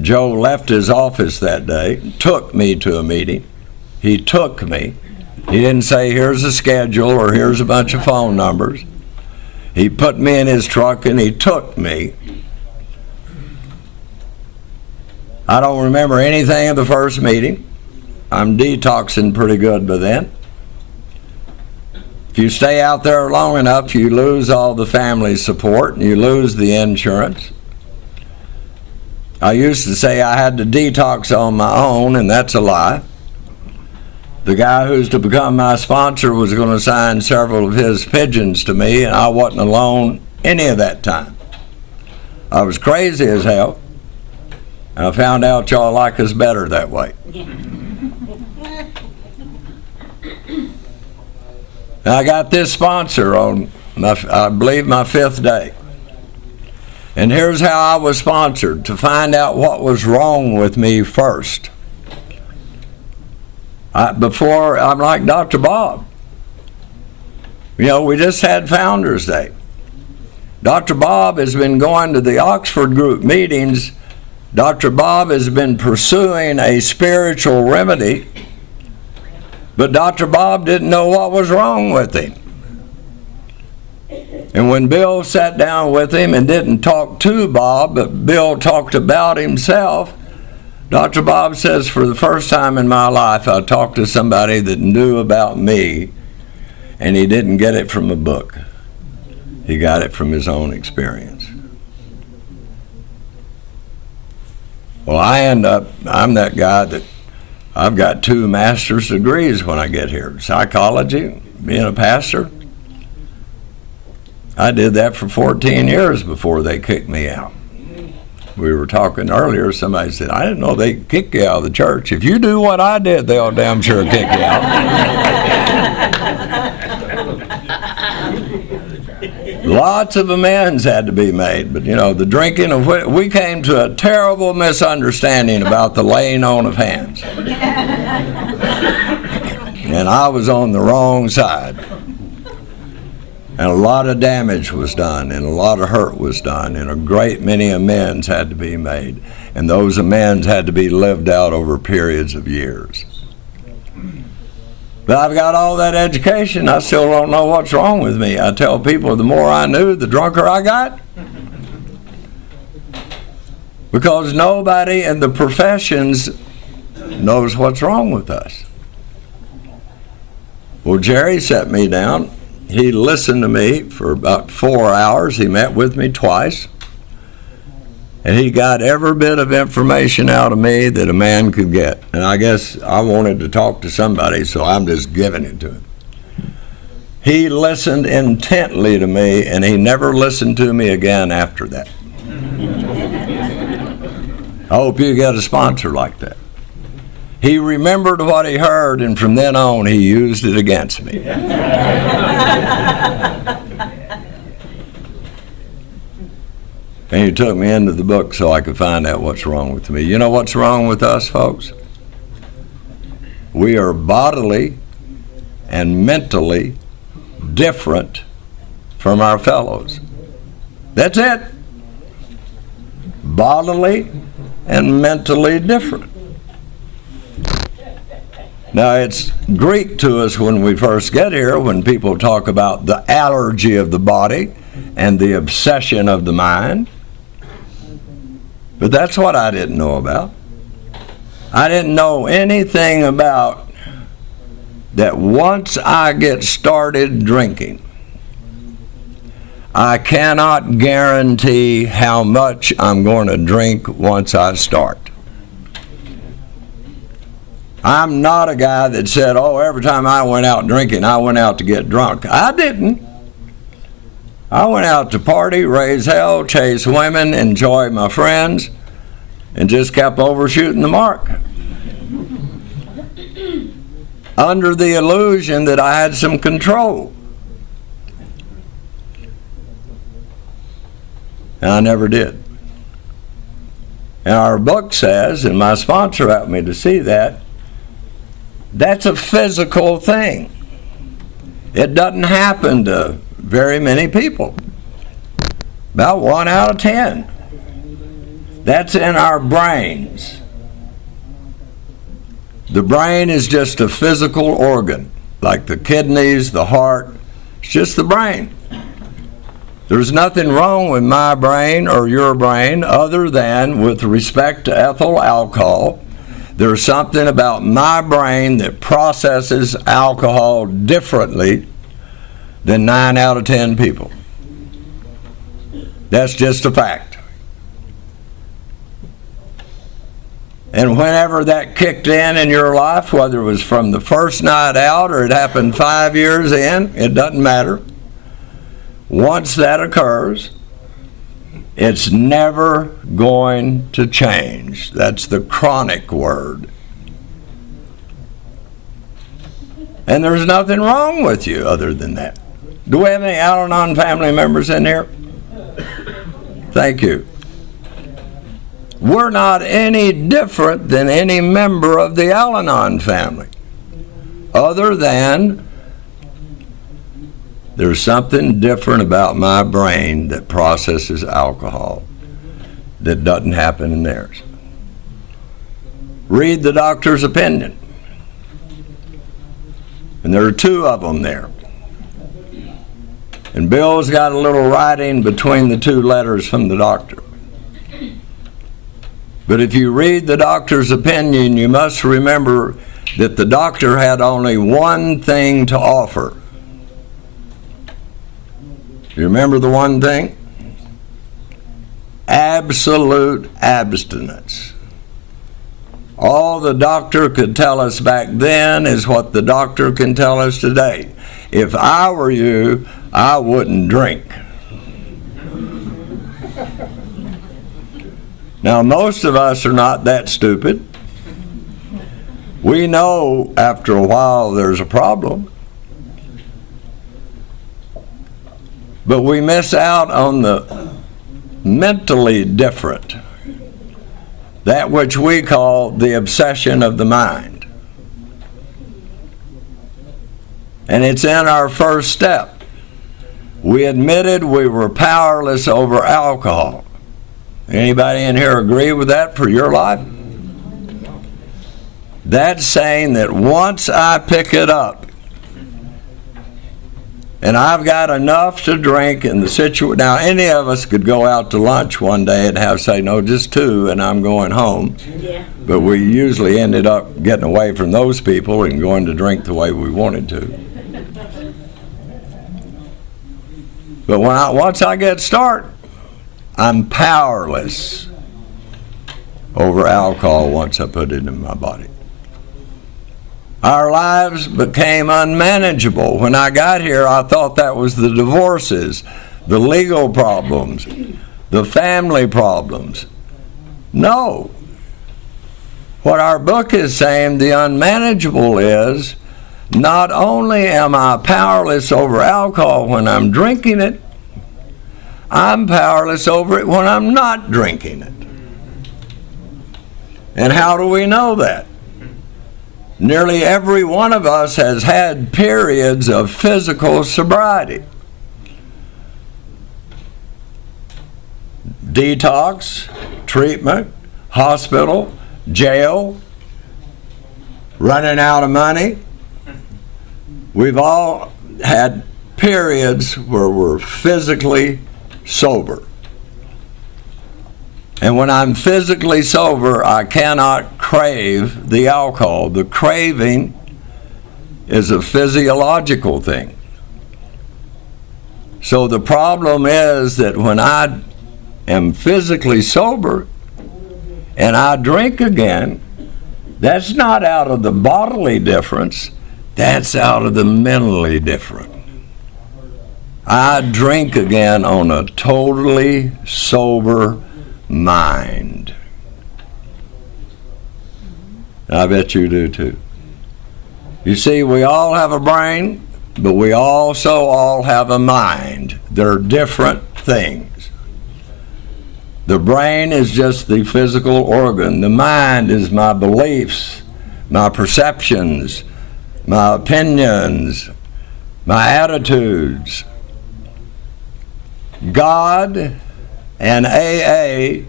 Joe left his office that day, took me to a meeting. He took me. He didn't say, here's a schedule or here's a bunch of phone numbers. He put me in his truck and he took me. I don't remember anything of the first meeting. I'm detoxing pretty good by then. If you stay out there long enough, you lose all the family support and you lose the insurance. I used to say I had to detox on my own, and that's a lie. The guy who's to become my sponsor was going to sign several of his pigeons to me, and I wasn't alone any of that time. I was crazy as hell. I found out y'all like us better that way. And I got this sponsor on, I believe, my 5th day. And here's how I was sponsored, to find out what was wrong with me first. Before, I'm like Dr. Bob. You know, we just had Founders Day. Dr. Bob has been going to the Oxford group meetings. Dr. Bob has been pursuing a spiritual remedy, but Dr. Bob didn't know what was wrong with him. And when Bill sat down with him and didn't talk to Bob, but Bill talked about himself, Dr. Bob says, for the first time in my life, I talked to somebody that knew about me, and he didn't get it from a book. He got it from his own experience. Well, I'm that guy that I've got 2 master's degrees when I get here. Psychology, being a pastor. I did that for 14 years before they kicked me out. We were talking earlier, somebody said, I didn't know they'd kick you out of the church. If you do what I did, they'll damn sure kick you out. Lots of amends had to be made, but you know, the drinking of we came to a terrible misunderstanding about the laying on of hands. And I was on the wrong side. And a lot of damage was done, and a lot of hurt was done, and a great many amends had to be made. And those amends had to be lived out over periods of years. But I've got all that education, I still don't know what's wrong with me. I tell people the more I knew, the drunker I got. Because nobody in the professions knows what's wrong with us. Well, Jerry sat me down. He listened to me for about 4 hours. He met with me twice. And he got every bit of information out of me that a man could get. And I guess I wanted to talk to somebody, so I'm just giving it to him. He listened intently to me, and he never listened to me again after that. I hope you get a sponsor like that. He remembered what he heard, and from then on, he used it against me. And he took me into the book so I could find out what's wrong with me. You know what's wrong with us, folks? We are bodily and mentally different from our fellows. That's it. Bodily and mentally different. Now, it's Greek to us when we first get here, when people talk about the allergy of the body and the obsession of the mind. But that's what I didn't know about. I didn't know anything about that once I get started drinking, I cannot guarantee how much I'm going to drink once I start. I'm not a guy that said, oh, every time I went out drinking, I went out to get drunk. I didn't. I went out to party, raise hell, chase women, enjoy my friends, and just kept overshooting the mark. Under the illusion that I had some control. And I never did. And our book says, and my sponsor helped me to see that, that's a physical thing. It doesn't happen to very many people. About 1 out of 10. That's in our brains. The brain is just a physical organ, like the kidneys, the heart. It's just the brain. There's nothing wrong with my brain or your brain other than with respect to ethyl alcohol. There's something about my brain that processes alcohol differently than 9 out of 10 people. That's just a fact. And whenever that kicked in your life, whether it was from the first night out or it happened 5 years in, it doesn't matter. Once that occurs, it's never going to change. That's the chronic word. And there's nothing wrong with you other than that. Do we have any Al-Anon family members in here? Thank you. We're not any different than any member of the Al-Anon family, other than there's something different about my brain that processes alcohol that doesn't happen in theirs. Read the doctor's opinion. And there are 2 of them there. And Bill's got a little writing between the 2 letters from the doctor. But if you read the doctor's opinion, you must remember that the doctor had only one thing to offer. You remember the one thing? Absolute abstinence. All the doctor could tell us back then is what the doctor can tell us today. If I were you, I wouldn't drink. Now, most of us are not that stupid. We know after a while there's a problem. But we miss out on the mentally different, that which we call the obsession of the mind. And it's in our first step. We admitted we were powerless over alcohol. Anybody in here agree with that for your life? That's saying that once I pick it up, and I've got enough to drink in the situation. Now, any of us could go out to lunch one day and have, say, no, just 2, and I'm going home. Yeah. But we usually ended up getting away from those people and going to drink the way we wanted to. But once I get started, I'm powerless over alcohol once I put it in my body. Our lives became unmanageable. When I got here, I thought that was the divorces, the legal problems, the family problems. No. What our book is saying, the unmanageable is, not only am I powerless over alcohol when I'm drinking it, I'm powerless over it when I'm not drinking it. And how do we know that? Nearly every one of us has had periods of physical sobriety. Detox, treatment, hospital, jail, running out of money. We've all had periods where we're physically sober. And when I'm physically sober, I cannot crave the alcohol. The craving is a physiological thing. So the problem is that when I am physically sober and I drink again, that's not out of the bodily difference, that's out of the mentally different. I drink again on a totally sober mind. I bet you do too. You see, we all have a brain, but we also all have a mind. They're different things. The brain is just the physical organ. The mind is my beliefs, my perceptions, my opinions, my attitudes. God and AA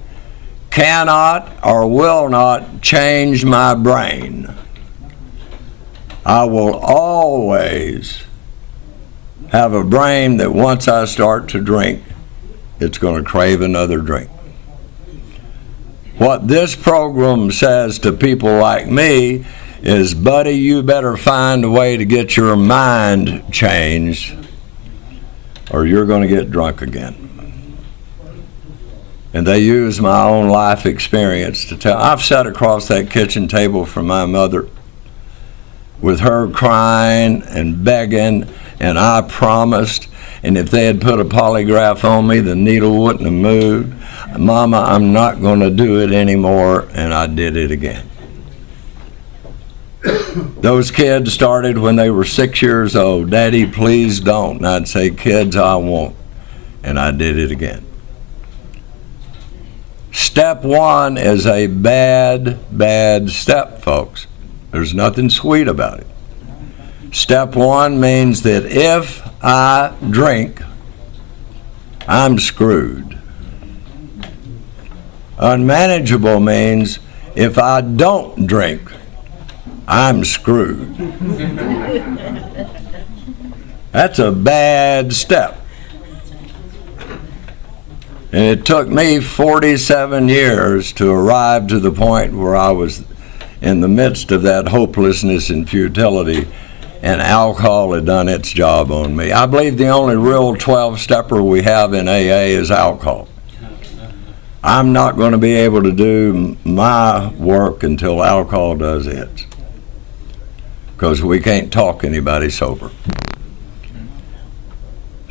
cannot or will not change my brain. I will always have a brain that once I start to drink it's going to crave another drink. What this program says to people like me is, buddy, you better find a way to get your mind changed or you're going to get drunk again. And they use my own life experience to tell. I've sat across that kitchen table from my mother with her crying and begging, and I promised, and if they had put a polygraph on me, the needle wouldn't have moved. Mama, I'm not going to do it anymore, and I did it again. Those kids started when they were 6 years old. Daddy, please don't. And I'd say, kids, I won't. And I did it again. Step one is a bad step, folks. There's nothing sweet about it. Step one means that if I drink, I'm screwed. Unmanageable means if I don't drink, I'm screwed. That's a bad step. And it took me 47 years to arrive to the point where I was in the midst of that hopelessness and futility, and alcohol had done its job on me. I believe the only real 12-stepper we have in AA is alcohol. I'm not going to be able to do my work until alcohol does its, because we can't talk anybody sober.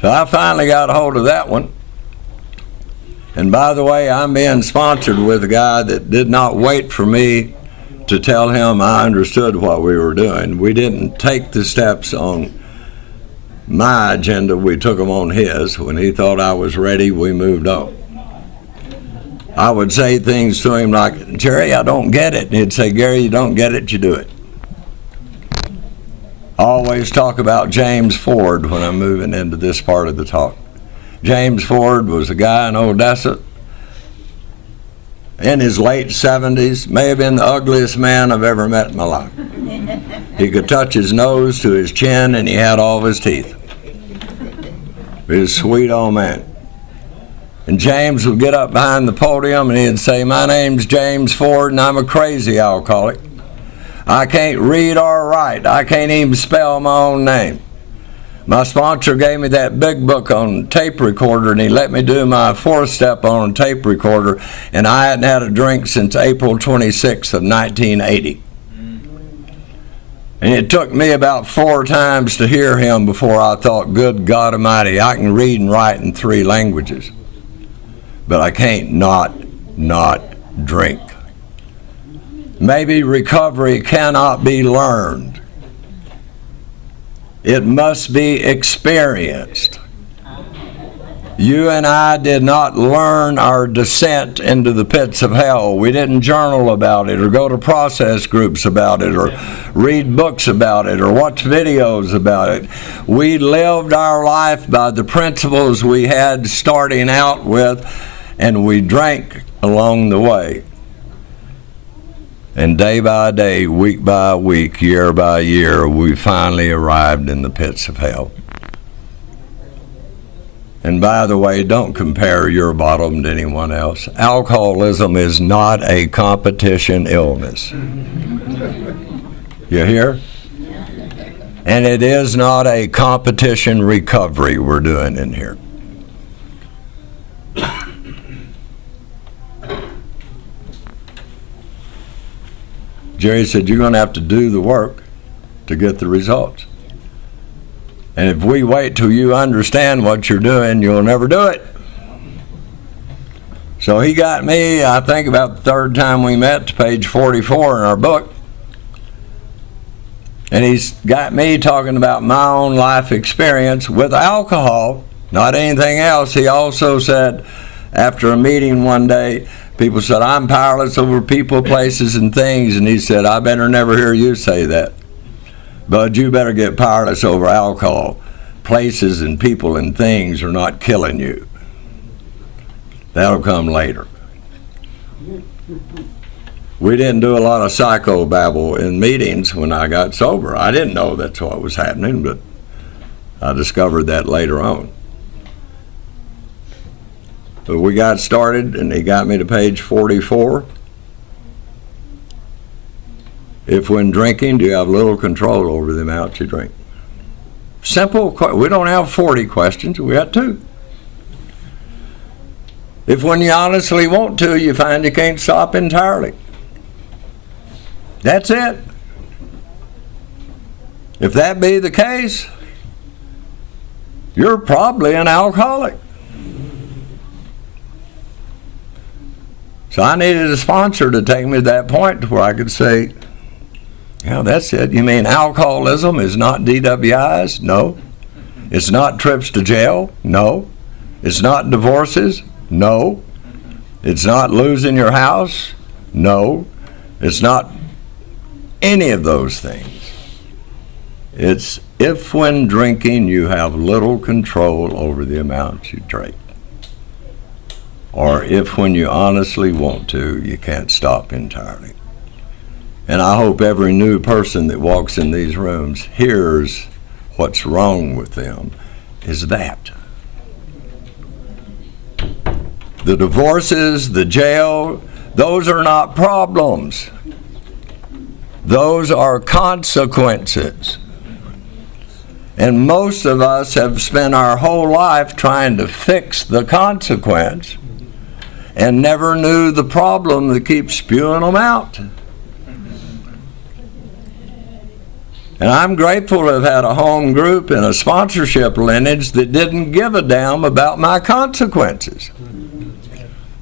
So I finally got a hold of that one. And by the way, I'm being sponsored with a guy that did not wait for me to tell him I understood what we were doing. We didn't take the steps on my agenda, we took them on his. When he thought I was ready, we moved on. I would say things to him like, Jerry, I don't get it. And he'd say, Gary, you don't get it, you do it. I always talk about James Ford when I'm moving into this part of the talk. James Ford was a guy in Odessa in his late 70s, may have been the ugliest man I've ever met in my life. He could touch his nose to his chin and he had all of his teeth. He was a sweet old man. And James would get up behind the podium and he'd say, my name's James Ford and I'm a crazy alcoholic. I can't read or write. I can't even spell my own name. My sponsor gave me that big book on tape recorder, and he let me do my fourth step on a tape recorder, and I hadn't had a drink since April 26th of 1980. And it took me about 4 times to hear him before I thought, good God Almighty, I can read and write in 3 languages, but I can't not drink. Maybe recovery cannot be learned. It must be experienced. You and I did not learn our descent into the pits of hell. We didn't journal about it or go to process groups about it or read books about it or watch videos about it. We lived our life by the principles we had starting out with, and we drank along the way. And day by day, week by week, year by year, we finally arrived in the pits of hell. And by the way, don't compare your bottom to anyone else. Alcoholism is not a competition illness. You hear? And it is not a competition recovery we're doing in here. Jerry said, you're going to have to do the work to get the results. And if we wait till you understand what you're doing, you'll never do it. So he got me, I think about the 3rd time we met, to page 44 in our book. And he's got me talking about my own life experience with alcohol, not anything else. He also said, after a meeting one day, people said, I'm powerless over people, places, and things. And he said, I better never hear you say that. Bud, you better get powerless over alcohol. Places and people and things are not killing you. That'll come later. We didn't do a lot of psychobabble in meetings when I got sober. I didn't know that's what was happening, but I discovered that later on. But we got started, and he got me to page 44. If when drinking, do you have little control over the amount you drink? Simple. We don't have 40 questions. We got 2. If when you honestly want to, you find you can't stop entirely. That's it. If that be the case, you're probably an alcoholic. So I needed a sponsor to take me to that point to where I could say, yeah, that's it. You mean alcoholism is not DWIs? No. It's not trips to jail? No. It's not divorces? No. It's not losing your house? No. It's not any of those things. It's if when drinking you have little control over the amount you drink. Or if when you honestly want to, you can't stop entirely. And I hope every new person that walks in these rooms hears what's wrong with them is that. The divorces, the jail, those are not problems. Those are consequences. And most of us have spent our whole life trying to fix the consequence and never knew the problem that keeps spewing them out. And I'm grateful to have had a home group and a sponsorship lineage that didn't give a damn about my consequences.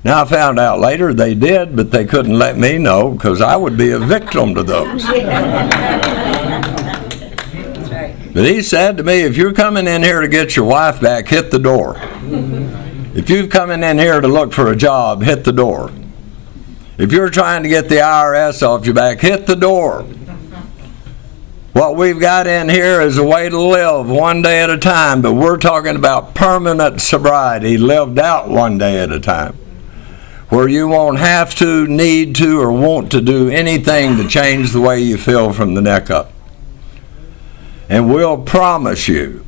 Now, I found out later they did, but they couldn't let me know because I would be a victim to those. But he said to me, if you're coming in here to get your wife back, hit the door. If you're coming in here to look for a job, hit the door. If you're trying to get the IRS off your back, hit the door. What we've got in here is a way to live one day at a time, but we're talking about permanent sobriety, lived out one day at a time, where you won't have to, need to, or want to do anything to change the way you feel from the neck up. And we'll promise you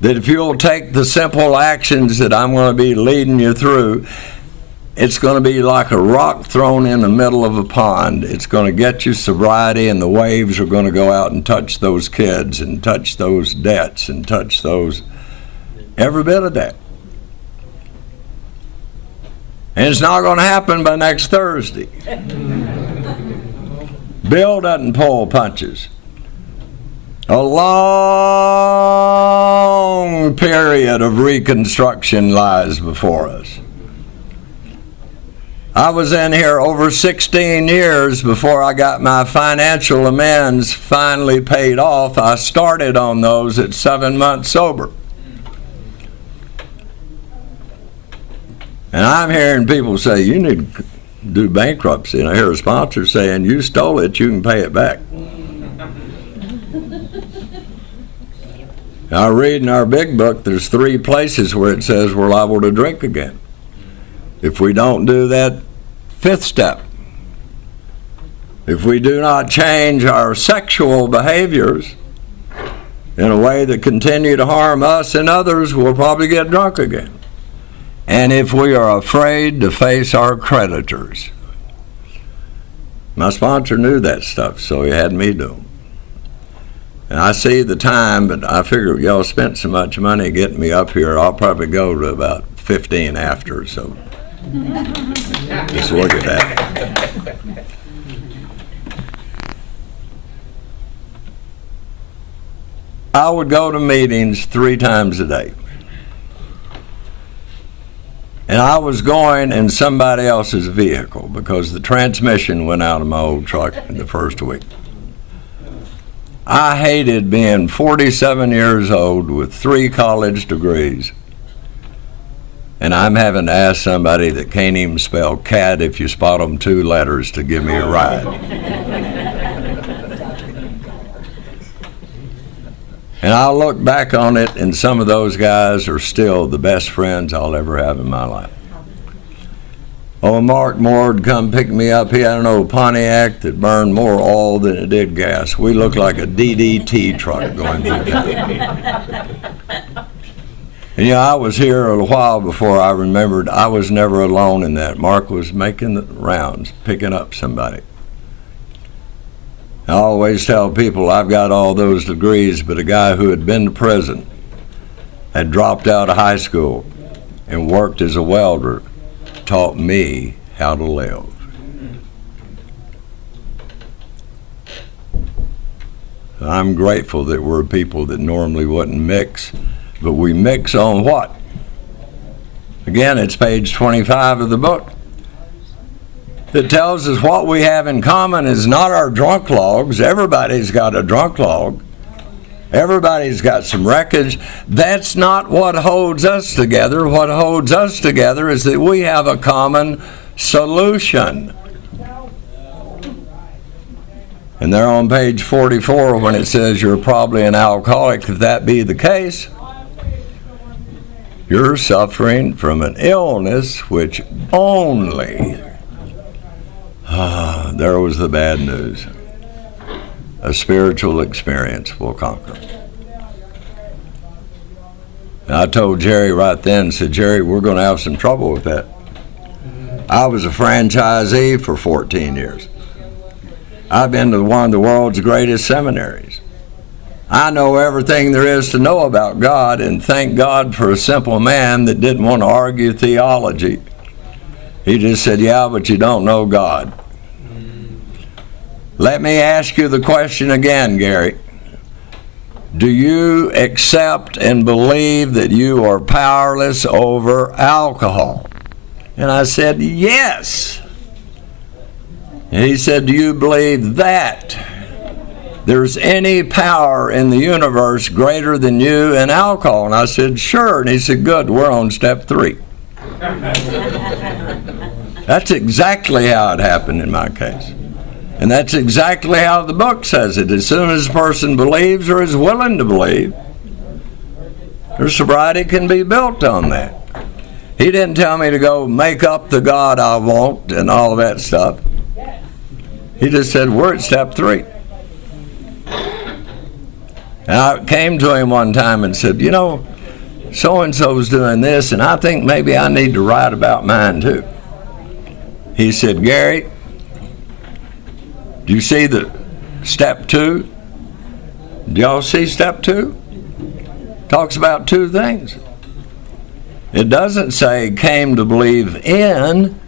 that if you'll take the simple actions that I'm going to be leading you through, it's going to be like a rock thrown in the middle of a pond. It's going to get you sobriety, and the waves are going to go out and touch those kids and touch those debts and touch those, every bit of that. And it's not going to happen by next Thursday. Bill doesn't pull punches. A long period of reconstruction lies before us. I was in here over 16 years before I got my financial amends finally paid off. I started on those at 7 months sober. And I'm hearing people say, you need to do bankruptcy. And I hear a sponsor saying, you stole it, you can pay it back. I read in our big book, there's 3 places where it says we're liable to drink again. If we don't do that 5th step, if we do not change our sexual behaviors in a way that continue to harm us and others, we'll probably get drunk again. And if we are afraid to face our creditors, my sponsor knew that stuff, so he had me do them. And I see the time, but I figure y'all spent so much money getting me up here, I'll probably go to about 15 after, so just look at that. I would go to meetings 3 times a day. And I was going in somebody else's vehicle because the transmission went out of my old truck in the first week. I hated being 47 years old with 3 college degrees, and I'm having to ask somebody that can't even spell cat if you spot them 2 letters to give me a ride. And I look back on it, and some of those guys are still the best friends I'll ever have in my life. Oh, Mark Moore would come pick me up. He had an old Pontiac that burned more oil than it did gas. We looked like a DDT truck going through town. And, I was here a while before I remembered I was never alone in that. Mark was making the rounds, picking up somebody. I always tell people I've got all those degrees, but a guy who had been to prison, had dropped out of high school, and worked as a welder, taught me how to live. I'm grateful that we're people that normally wouldn't mix, but we mix on what? Again, it's page 25 of the book. It tells us what we have in common is not our drunk logs. Everybody's got a drunk log. Everybody's got some wreckage. That's not what holds us together. What holds us together is that we have a common solution. And there on page 44, when it says you're probably an alcoholic, if that be the case, you're suffering from an illness which only, there was the bad news, a spiritual experience will conquer. And I told Jerry right then, said, Jerry, we're going to have some trouble with that. I was a franchisee for 14 years. I've been to one of the world's greatest seminaries. I know everything there is to know about God, and thank God for a simple man that didn't want to argue theology. He just said, yeah, but you don't know God. Let me ask you the question again, Gary. Do you accept and believe that you are powerless over alcohol? And I said, yes. And he said, do you believe that there's any power in the universe greater than you and alcohol? And I said, sure. And he said, good, we're on step 3. That's exactly how it happened in my case. And that's exactly how the book says it. As soon as a person believes or is willing to believe, their sobriety can be built on that. He didn't tell me to go make up the God I want and all of that stuff. He just said, we're at step 3. And I came to him one time and said, so-and-so's doing this, and I think maybe I need to write about mine too. He said, Gary, do you see the step 2? Do y'all see step 2? Talks about 2 things. It doesn't say came to believe in.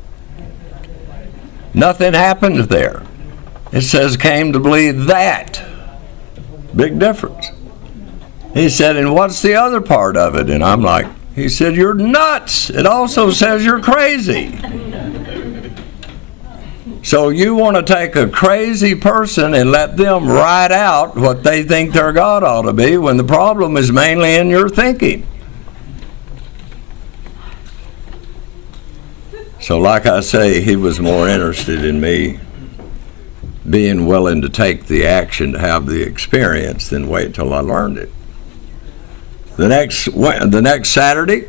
Nothing happened there. It says came to believe that. Big difference. He said, and what's the other part of it? And I'm like, he said, you're nuts. It also says you're crazy. So you want to take a crazy person and let them write out what they think their God ought to be, when the problem is mainly in your thinking. So like I say, he was more interested in me being willing to take the action to have the experience than wait till I learned it. The next Saturday,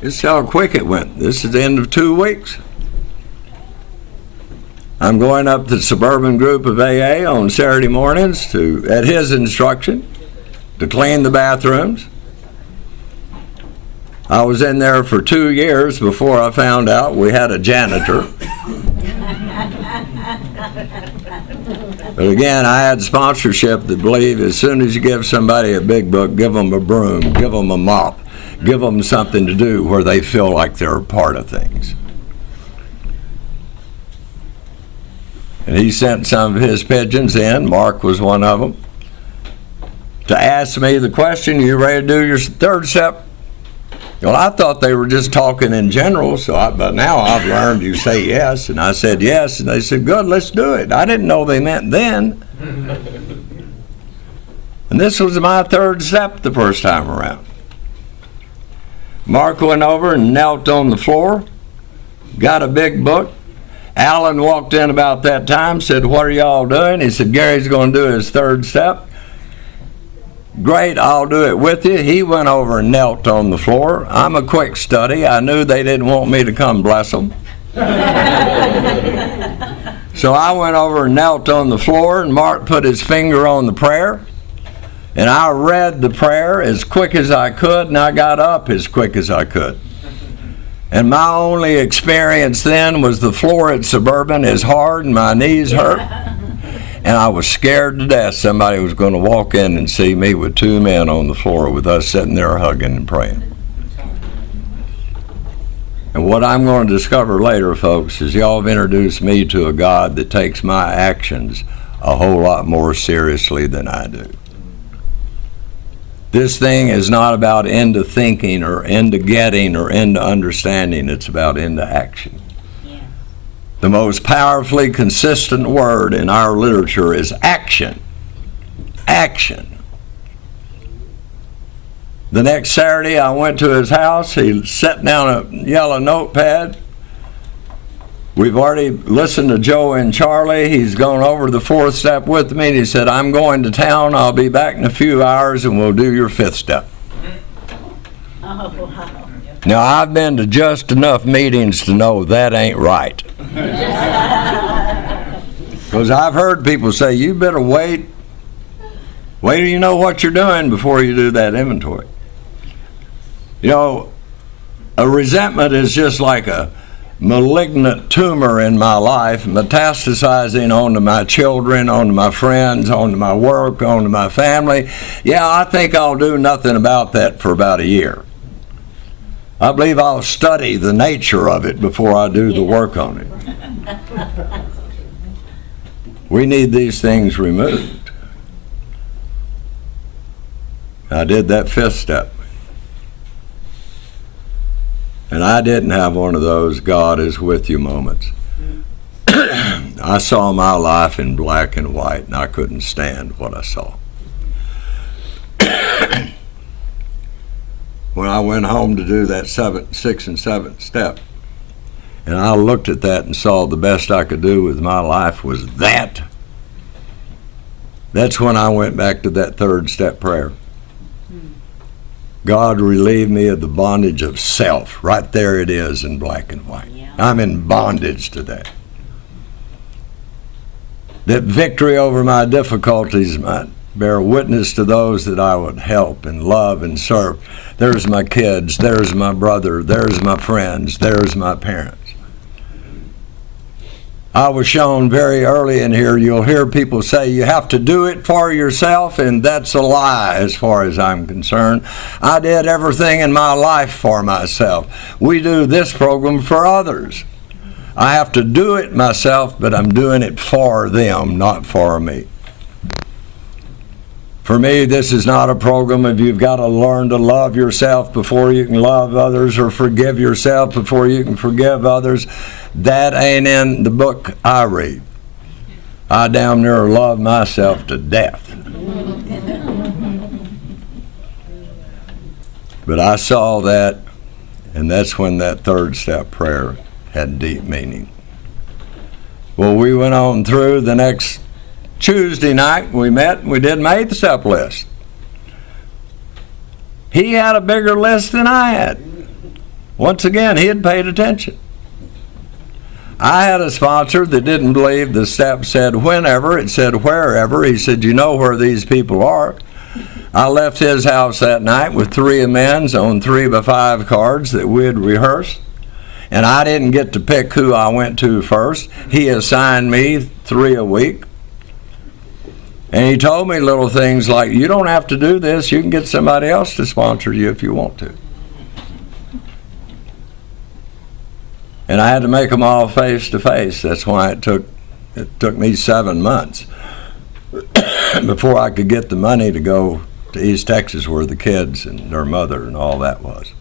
this is how quick it went. This is the end of 2 weeks. I'm going up to the suburban group of AA on Saturday mornings to, at his instruction, to clean the bathrooms. I was in there for 2 years before I found out we had a janitor. But again, I had sponsorship that believed as soon as you give somebody a big book, give them a broom, give them a mop, give them something to do where they feel like they're a part of things. And he sent some of his pigeons in, Mark was one of them, to ask me the question, you ready to do your 3rd step? Well, I thought they were just talking in general, but now I've learned you say yes. And I said yes, and they said, good, let's do it. I didn't know they meant then. And this was my 3rd step the first time around. Mark went over and knelt on the floor, got a big book. Alan walked in about that time, said, what are y'all doing? He said, Gary's going to do his 3rd step. Great, I'll do it with you. He went over and knelt on the floor. I'm a quick study. I knew they didn't want me to come bless them. So I went over and knelt on the floor, and Mark put his finger on the prayer. And I read the prayer as quick as I could, and I got up as quick as I could. And my only experience then was the floor at Suburban is hard and my knees hurt. And I was scared to death somebody was going to walk in and see me with two men on the floor with us sitting there hugging and praying. And what I'm going to discover later, folks, is y'all have introduced me to a God that takes my actions a whole lot more seriously than I do. This thing is not about into thinking or into getting or into understanding. It's about into action. Yeah. The most powerfully consistent word in our literature is action. Action. The next Saturday I went to his house. He set down a yellow notepad. We've already listened to Joe and Charlie. He's gone over the fourth step with me, and he said, I'm going to town. I'll be back in a few hours, and we'll do your fifth step. Oh, wow. Now, I've been to just enough meetings to know that ain't right. Because I've heard people say, you better wait till you know what you're doing before you do that inventory. You know, a resentment is just like a malignant tumor in my life, metastasizing onto my children, onto my friends, onto my work, onto my family. Yeah, I think I'll do nothing about that for about a year. I believe I'll study the nature of it before I do the work on it. We need these things removed. I did that fifth step. And I didn't have one of those God is with you moments. I saw my life in black and white, and I couldn't stand what I saw. When I went home to do that sixth and seventh step, and I looked at that and saw the best I could do with my life was that. That's when I went back to that third step prayer. God, relieve me of the bondage of self. Right there it is in black and white. Yeah. I'm in bondage to that. That victory over my difficulties might bear witness to those that I would help and love and serve. There's my kids, there's my brother, there's my friends, there's my parents. I was shown very early in here, you'll hear people say you have to do it for yourself, and that's a lie as far as I'm concerned. I did everything in my life for myself. We do this program for others. I have to do it myself, but I'm doing it for them, not for me. For me, this is not a program of you've got to learn to love yourself before you can love others, or forgive yourself before you can forgive others. That ain't in the book I read. I damn near love myself to death. But I saw that, and that's when that third step prayer had deep meaning. Well, we went on through the next Tuesday night. We met and we did my 8th step list. He had a bigger list than I had. Once again, he had paid attention. I had a sponsor that didn't believe the step said whenever, it said wherever. He said, you know where these people are. I left his house that night with 3 amens on 3x5 cards that we had rehearsed. And I didn't get to pick who I went to first. He assigned me 3 a week. And he told me little things like, you don't have to do this. You can get somebody else to sponsor you if you want to. And I had to make them all face to face. That's why it took me 7 months before I could get the money to go to East Texas where the kids and their mother and all that was.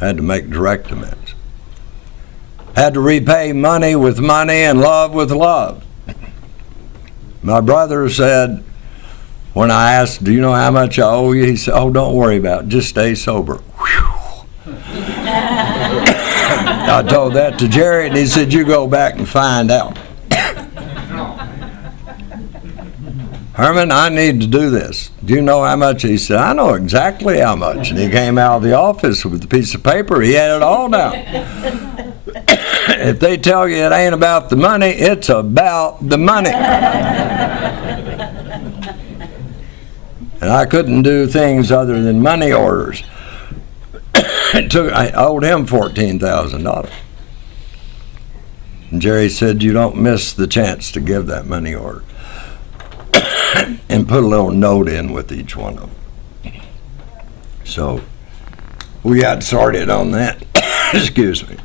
I had to make direct amends. I had to repay money with money and love with love. My brother said, when I asked, do you know how much I owe you? He said, oh, don't worry about it. Just stay sober. Whew. I told that to Jerry, and he said, you go back and find out. Herman, I need to do this. Do you know how much? He said, I know exactly how much. And he came out of the office with a piece of paper. He had it all down. If they tell you it ain't about the money, it's about the money. And I couldn't do things other than money orders. I owed him $14,000. And Jerry said, you don't miss the chance to give that money order. And put a little note in with each one of them. So we got started on that. Excuse me.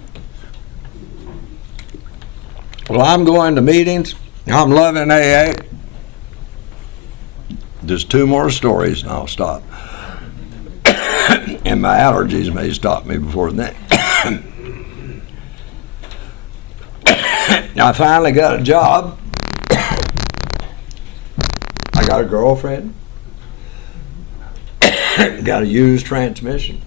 Well, I'm going to meetings. I'm loving AA. Just 2 more stories and I'll stop. And my allergies may stop me before then. I finally got a job. I got a girlfriend. Got a used transmission.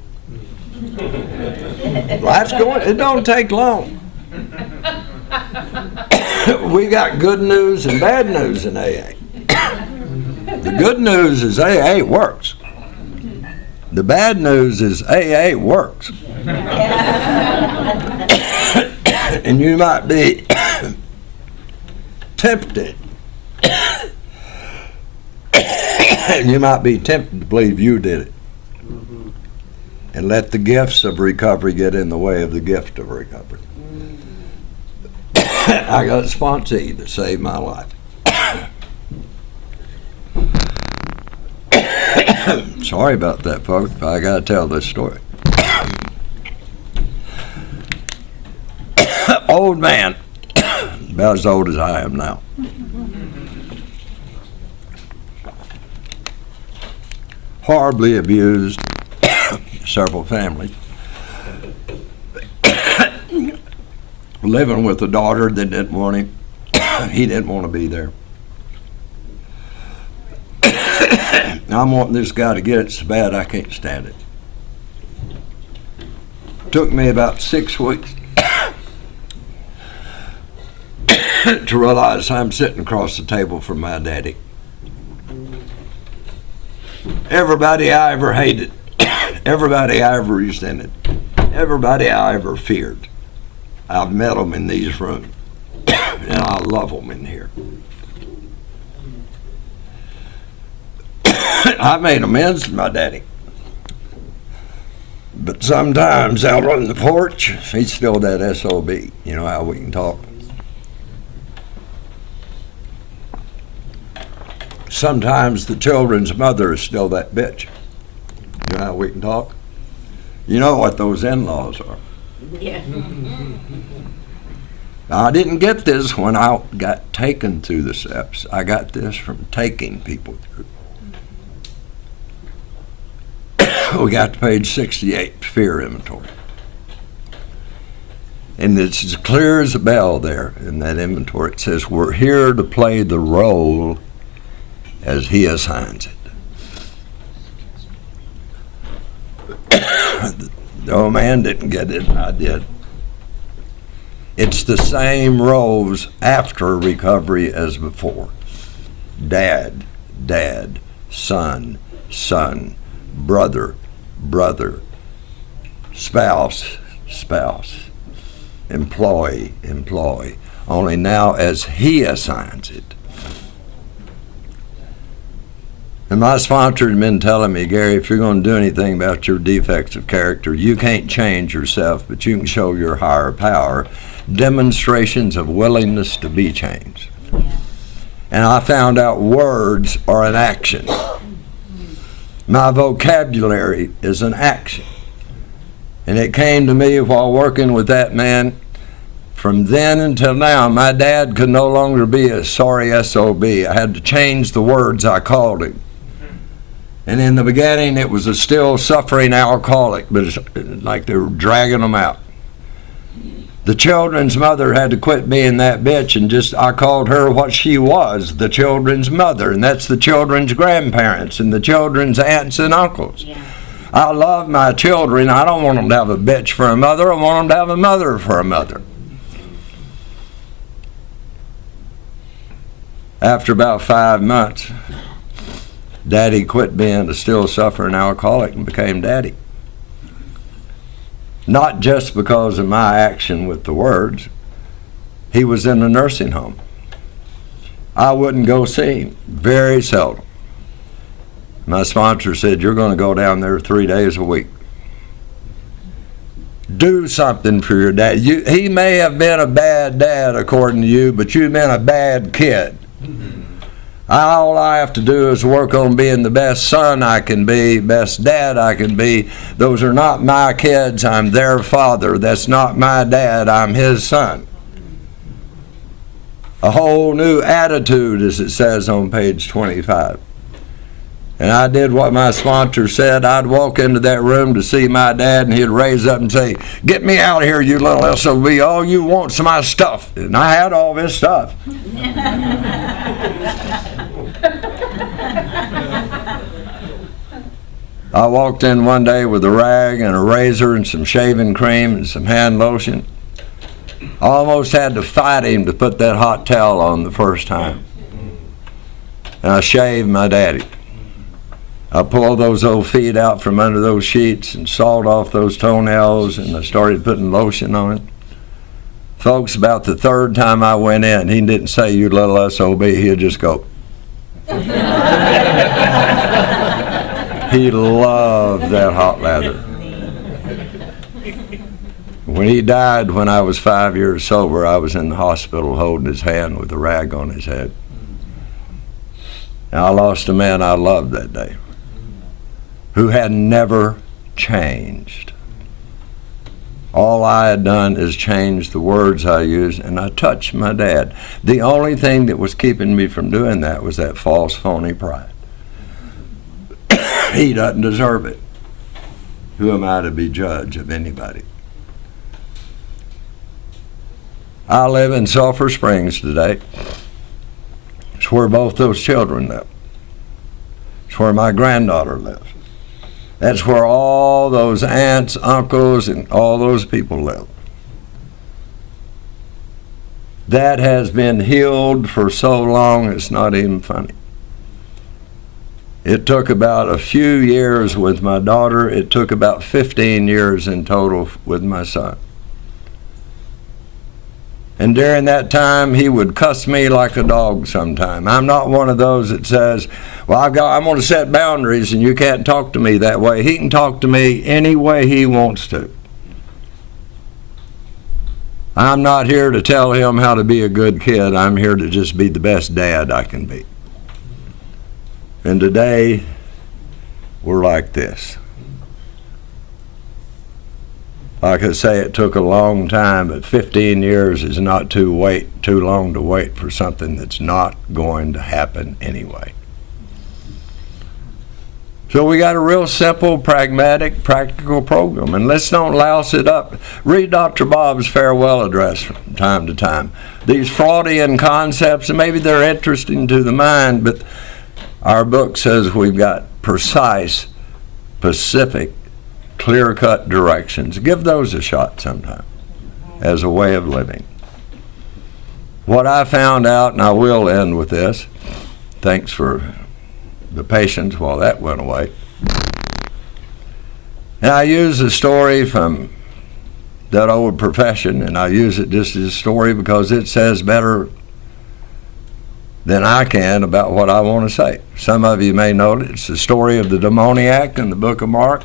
Life's going, it don't take long. We got good news and bad news in AA. The good news is AA works. The bad news is AA works. And you might be tempted. You might be tempted to believe you did it. And let the gifts of recovery get in the way of the gift of recovery. I got a sponsee that saved my life. Sorry about that, folks, but I gotta tell this story. Old man, about as old as I am now. Horribly abused, several families. Living with a daughter that didn't want him. He didn't want to be there. I'm wanting this guy to get it so bad I can't stand it. Took me about 6 weeks to realize I'm sitting across the table from my daddy. Everybody I ever hated, everybody I ever resented, everybody I ever feared, I've met them in these rooms, and I love them in here. I made amends to my daddy. But sometimes out on the porch, he's still that SOB. You know how we can talk. Sometimes the children's mother is still that bitch. You know how we can talk? You know what those in-laws are. Yeah. Now, I didn't get this when I got taken through the steps. I got this from taking people through. We got to page 68, fear inventory. And it's as clear as a bell there in that inventory. It says, we're here to play the role as he assigns it. The old man didn't get it, I did. It's the same roles after recovery as before. Dad, dad, son, son, brother, brother, spouse, spouse, employee, employee. Only now as he assigns it. And my sponsor had been telling me, Gary, if you're going to do anything about your defects of character, you can't change yourself, but you can show your higher power demonstrations of willingness to be changed. And I found out words are an action. My vocabulary is an action. And it came to me while working with that man. From then until now, my dad could no longer be a sorry SOB. I had to change the words I called him. And in the beginning, it was a still suffering alcoholic, but it's like they were dragging him out. The children's mother had to quit being that bitch, and I called her what she was, the children's mother, and that's the children's grandparents and the children's aunts and uncles. Yeah. I love my children. I don't want them to have a bitch for a mother. I want them to have a mother for a mother. After about 5 months, Daddy quit being a still suffering alcoholic and became Daddy. Not just because of my action with the words. He was in a nursing home. I wouldn't go see him, very seldom. My sponsor said, you're going to go down there 3 days a week. Do something for your dad. He may have been a bad dad according to you, but you've been a bad kid. All I have to do is work on being the best son I can be, best dad I can be. Those are not my kids. I'm their father. That's not my dad. I'm his son. A whole new attitude, as it says on page 25. And I did what my sponsor said. I'd walk into that room to see my dad, and he'd raise up and say, get me out of here, you little SOB. All you want's my stuff. And I had all this stuff. I walked in one day with a rag and a razor and some shaving cream and some hand lotion. I almost had to fight him to put that hot towel on the first time. And I shaved my daddy. I pulled those old feet out from under those sheets and sawed off those toenails, and I started putting lotion on it. Folks, about the third time I went in, he didn't say, you little SOB, he'd just go. He loved that hot lather. When he died, when I was 5 years sober, I was in the hospital holding his hand with a rag on his head. And I lost a man I loved that day, who had never changed. All I had done is change the words I used, and I touched my dad. The only thing that was keeping me from doing that was that false, phony pride. He doesn't deserve it. Who am I to be judge of anybody? I live in Sulphur Springs today. It's where both those children live. It's where my granddaughter lives. That's where all those aunts, uncles, and all those people live. That has been healed for so long, it's not even funny. It took about a few years with my daughter. It took about 15 years in total with my son. And during that time, he would cuss me like a dog sometime. I'm not one of those that says, well, I'm going to set boundaries and you can't talk to me that way. He can talk to me any way he wants to. I'm not here to tell him how to be a good kid. I'm here to just be the best dad I can be. And today, we're like this. Like I say, it took a long time, but 15 years is not too long to wait for something that's not going to happen anyway. So we got a real simple, pragmatic, practical program, and let's don't louse it up. Read Dr. Bob's farewell address from time to time. These Freudian concepts, and maybe they're interesting to the mind, but our book says we've got precise, specific, clear-cut directions. Give those a shot sometime as a way of living. What I found out, and I will end with this, thanks for the patience while that went away. And I use a story from that old profession, and I use it just as a story because it says better than I can about what I want to say. Some of you may know it. It's the story of the demoniac in the book of Mark.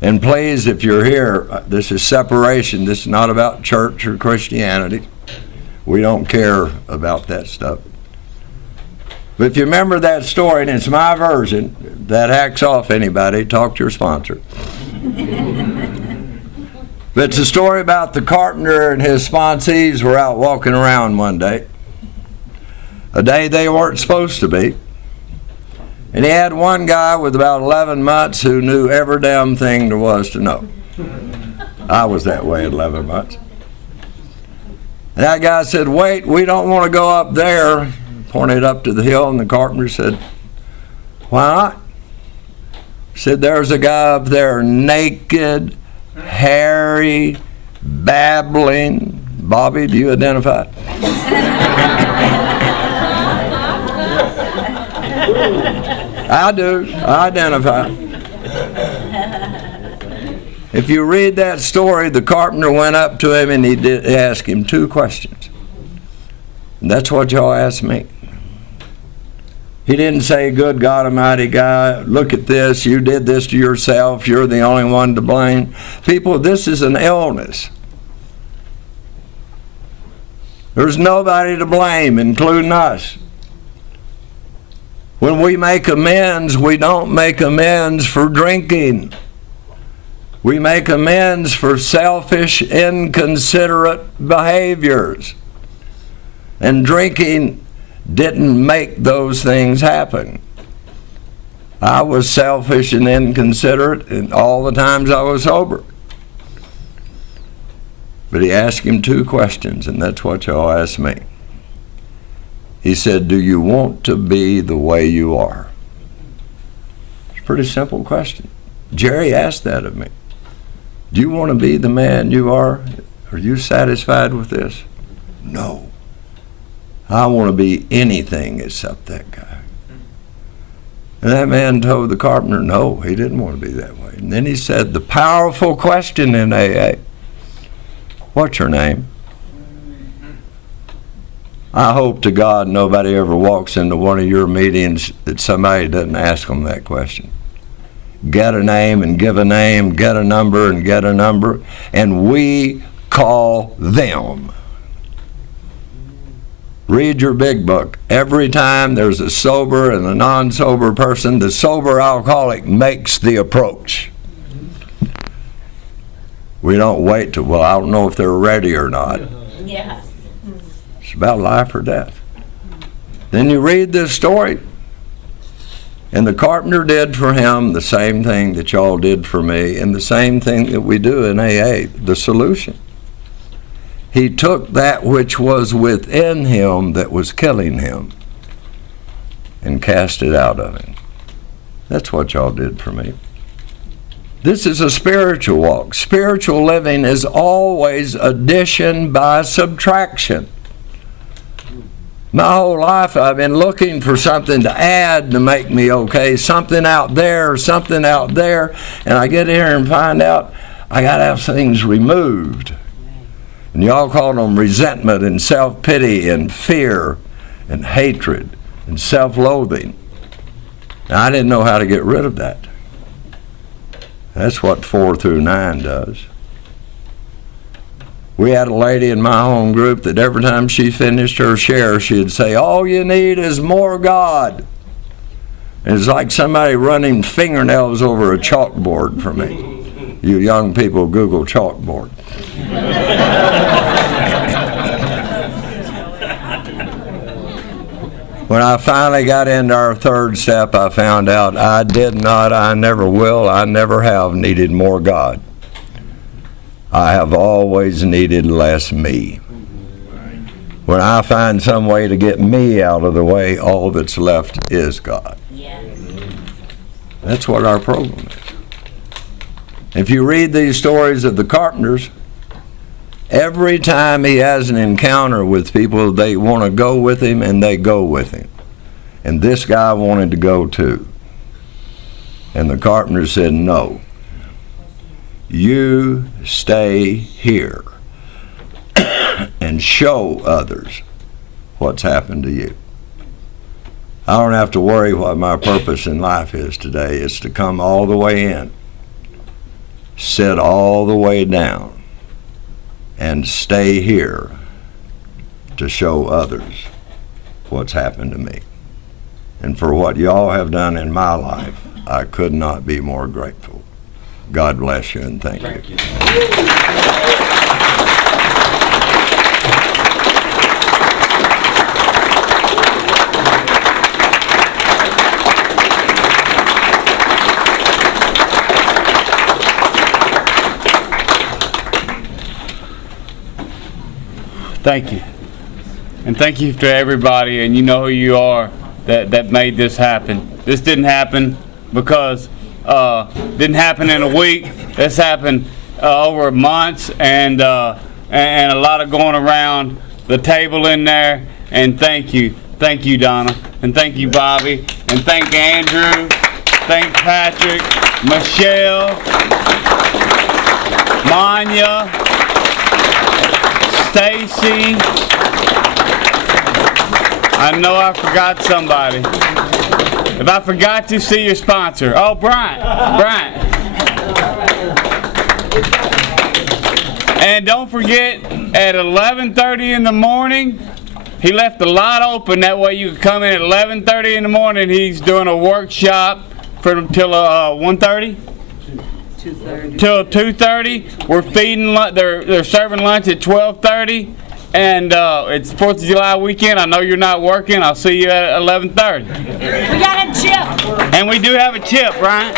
And please, if you're here, this is separation. This is not about church or Christianity. We don't care about that stuff. But if you remember that story, and it's my version, that hacks off anybody, talk to your sponsor. But it's a story about the carpenter and his sponsees were out walking around one day. A day they weren't supposed to be. And he had one guy with about 11 months who knew every damn thing there was to know. I was that way at 11 months. And that guy said, wait, we don't want to go up there. Pointed up to the hill, and the carpenter said, why not? He said, there's a guy up there naked, hairy, babbling. Bobby, do you identify? I do. I identify. If you read that story, the carpenter went up to him and he asked him 2 questions. And that's what y'all asked me. He didn't say, good God Almighty, God, look at this, you did this to yourself, you're the only one to blame. People, this is an illness. There's nobody to blame, including us. When we make amends, we don't make amends for drinking. We make amends for selfish, inconsiderate behaviors. And drinking didn't make those things happen. I was selfish and inconsiderate in all the times I was sober. But he asked him 2 questions, and that's what y'all asked me. He said, do you want to be the way you are? It's a pretty simple question. Jerry asked that of me. Do you want to be the man you are? Are you satisfied with this? No. I want to be anything except that guy. And that man told the carpenter, no, he didn't want to be that way. And then he said the powerful question in AA, what's your name? I hope to God nobody ever walks into one of your meetings that somebody doesn't ask them that question. Get a name and give a name, get a number and get a number, and we call them. Read your big book. Every time there's a sober and a non-sober person, the sober alcoholic makes the approach. We don't wait to, well, I don't know if they're ready or not. Yeah. It's about life or death. Then you read this story, and the carpenter did for him the same thing that y'all did for me, and the same thing that we do in AA, the solution. He took that which was within him that was killing him and cast it out of him. That's what y'all did for me. This is a spiritual walk. Spiritual living is always addition by subtraction. My whole life I've been looking for something to add to make me okay, something out there, and I get here and find out I got to have things removed. And y'all call them resentment and self-pity and fear and hatred and self-loathing. Now, I didn't know how to get rid of that. That's what 4 through 9 does. We had a lady in my home group that every time she finished her share, she'd say, all you need is more God. And it's like somebody running fingernails over a chalkboard for me. You young people, Google chalkboard. When I finally got into our 3rd step, I found out I did not, I never will, I never have needed more God. I have always needed less me. When I find some way to get me out of the way, all that's left is God. That's what our program is. If you read these stories of the carpenters, every time he has an encounter with people, they want to go with him, and they go with him. And this guy wanted to go too. And the carpenter said, no. You stay here and show others what's happened to you. I don't have to worry what my purpose in life is today. It's to come all the way in, sit all the way down, and stay here to show others what's happened to me. And for what y'all have done in my life, I could not be more grateful. God bless you and thank you. Thank you. And thank you to everybody, and you know who you are, that made this happen. This didn't happen because didn't happen in a week. This happened over months, and a lot of going around the table in there. And thank you, Donna, and thank you, Bobby, and thank Andrew, thank Patrick, Michelle, Manya, Stacy. I know I forgot somebody. If I forgot to, see your sponsor. Oh, Bryant. And don't forget, at 11:30 in the morning, he left the lot open. That way you can come in at 11:30 in the morning. He's doing a workshop till 1:30? 2:30. Till 2:30. We're feeding, they're serving lunch at 12:30. And it's 4th of July weekend. I know you're not working. I'll see you at 11:30. We got a chip. And we do have a chip, Brian.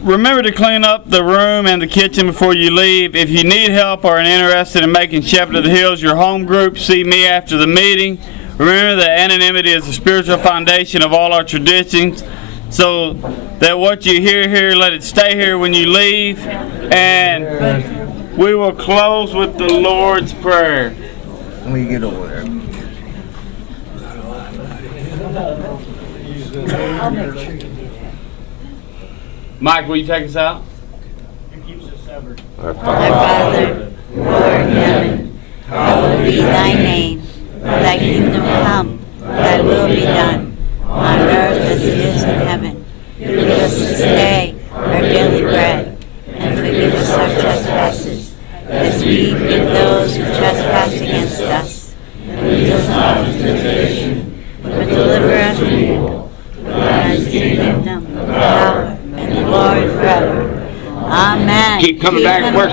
Remember to clean up the room and the kitchen before you leave. If you need help or are interested in making Shepherd of the Hills your home group, see me after the meeting. Remember that anonymity is the spiritual foundation of all our traditions, so that what you hear here, let it stay here when you leave. And we will close with the Lord's Prayer. Let me get over there. Mike, will you take us out? Our Father, who art in heaven, hallowed be thy name. Thy kingdom come, thy will be done, on earth as it is in heaven. Give us this day our daily bread, and forgive us our trespasses, as we forgive those who trespass against us. And lead us not into temptation, but deliver us from evil. For thine is the kingdom, the power, and the glory forever. Amen. Keep coming back. Work.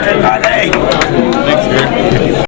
Everybody.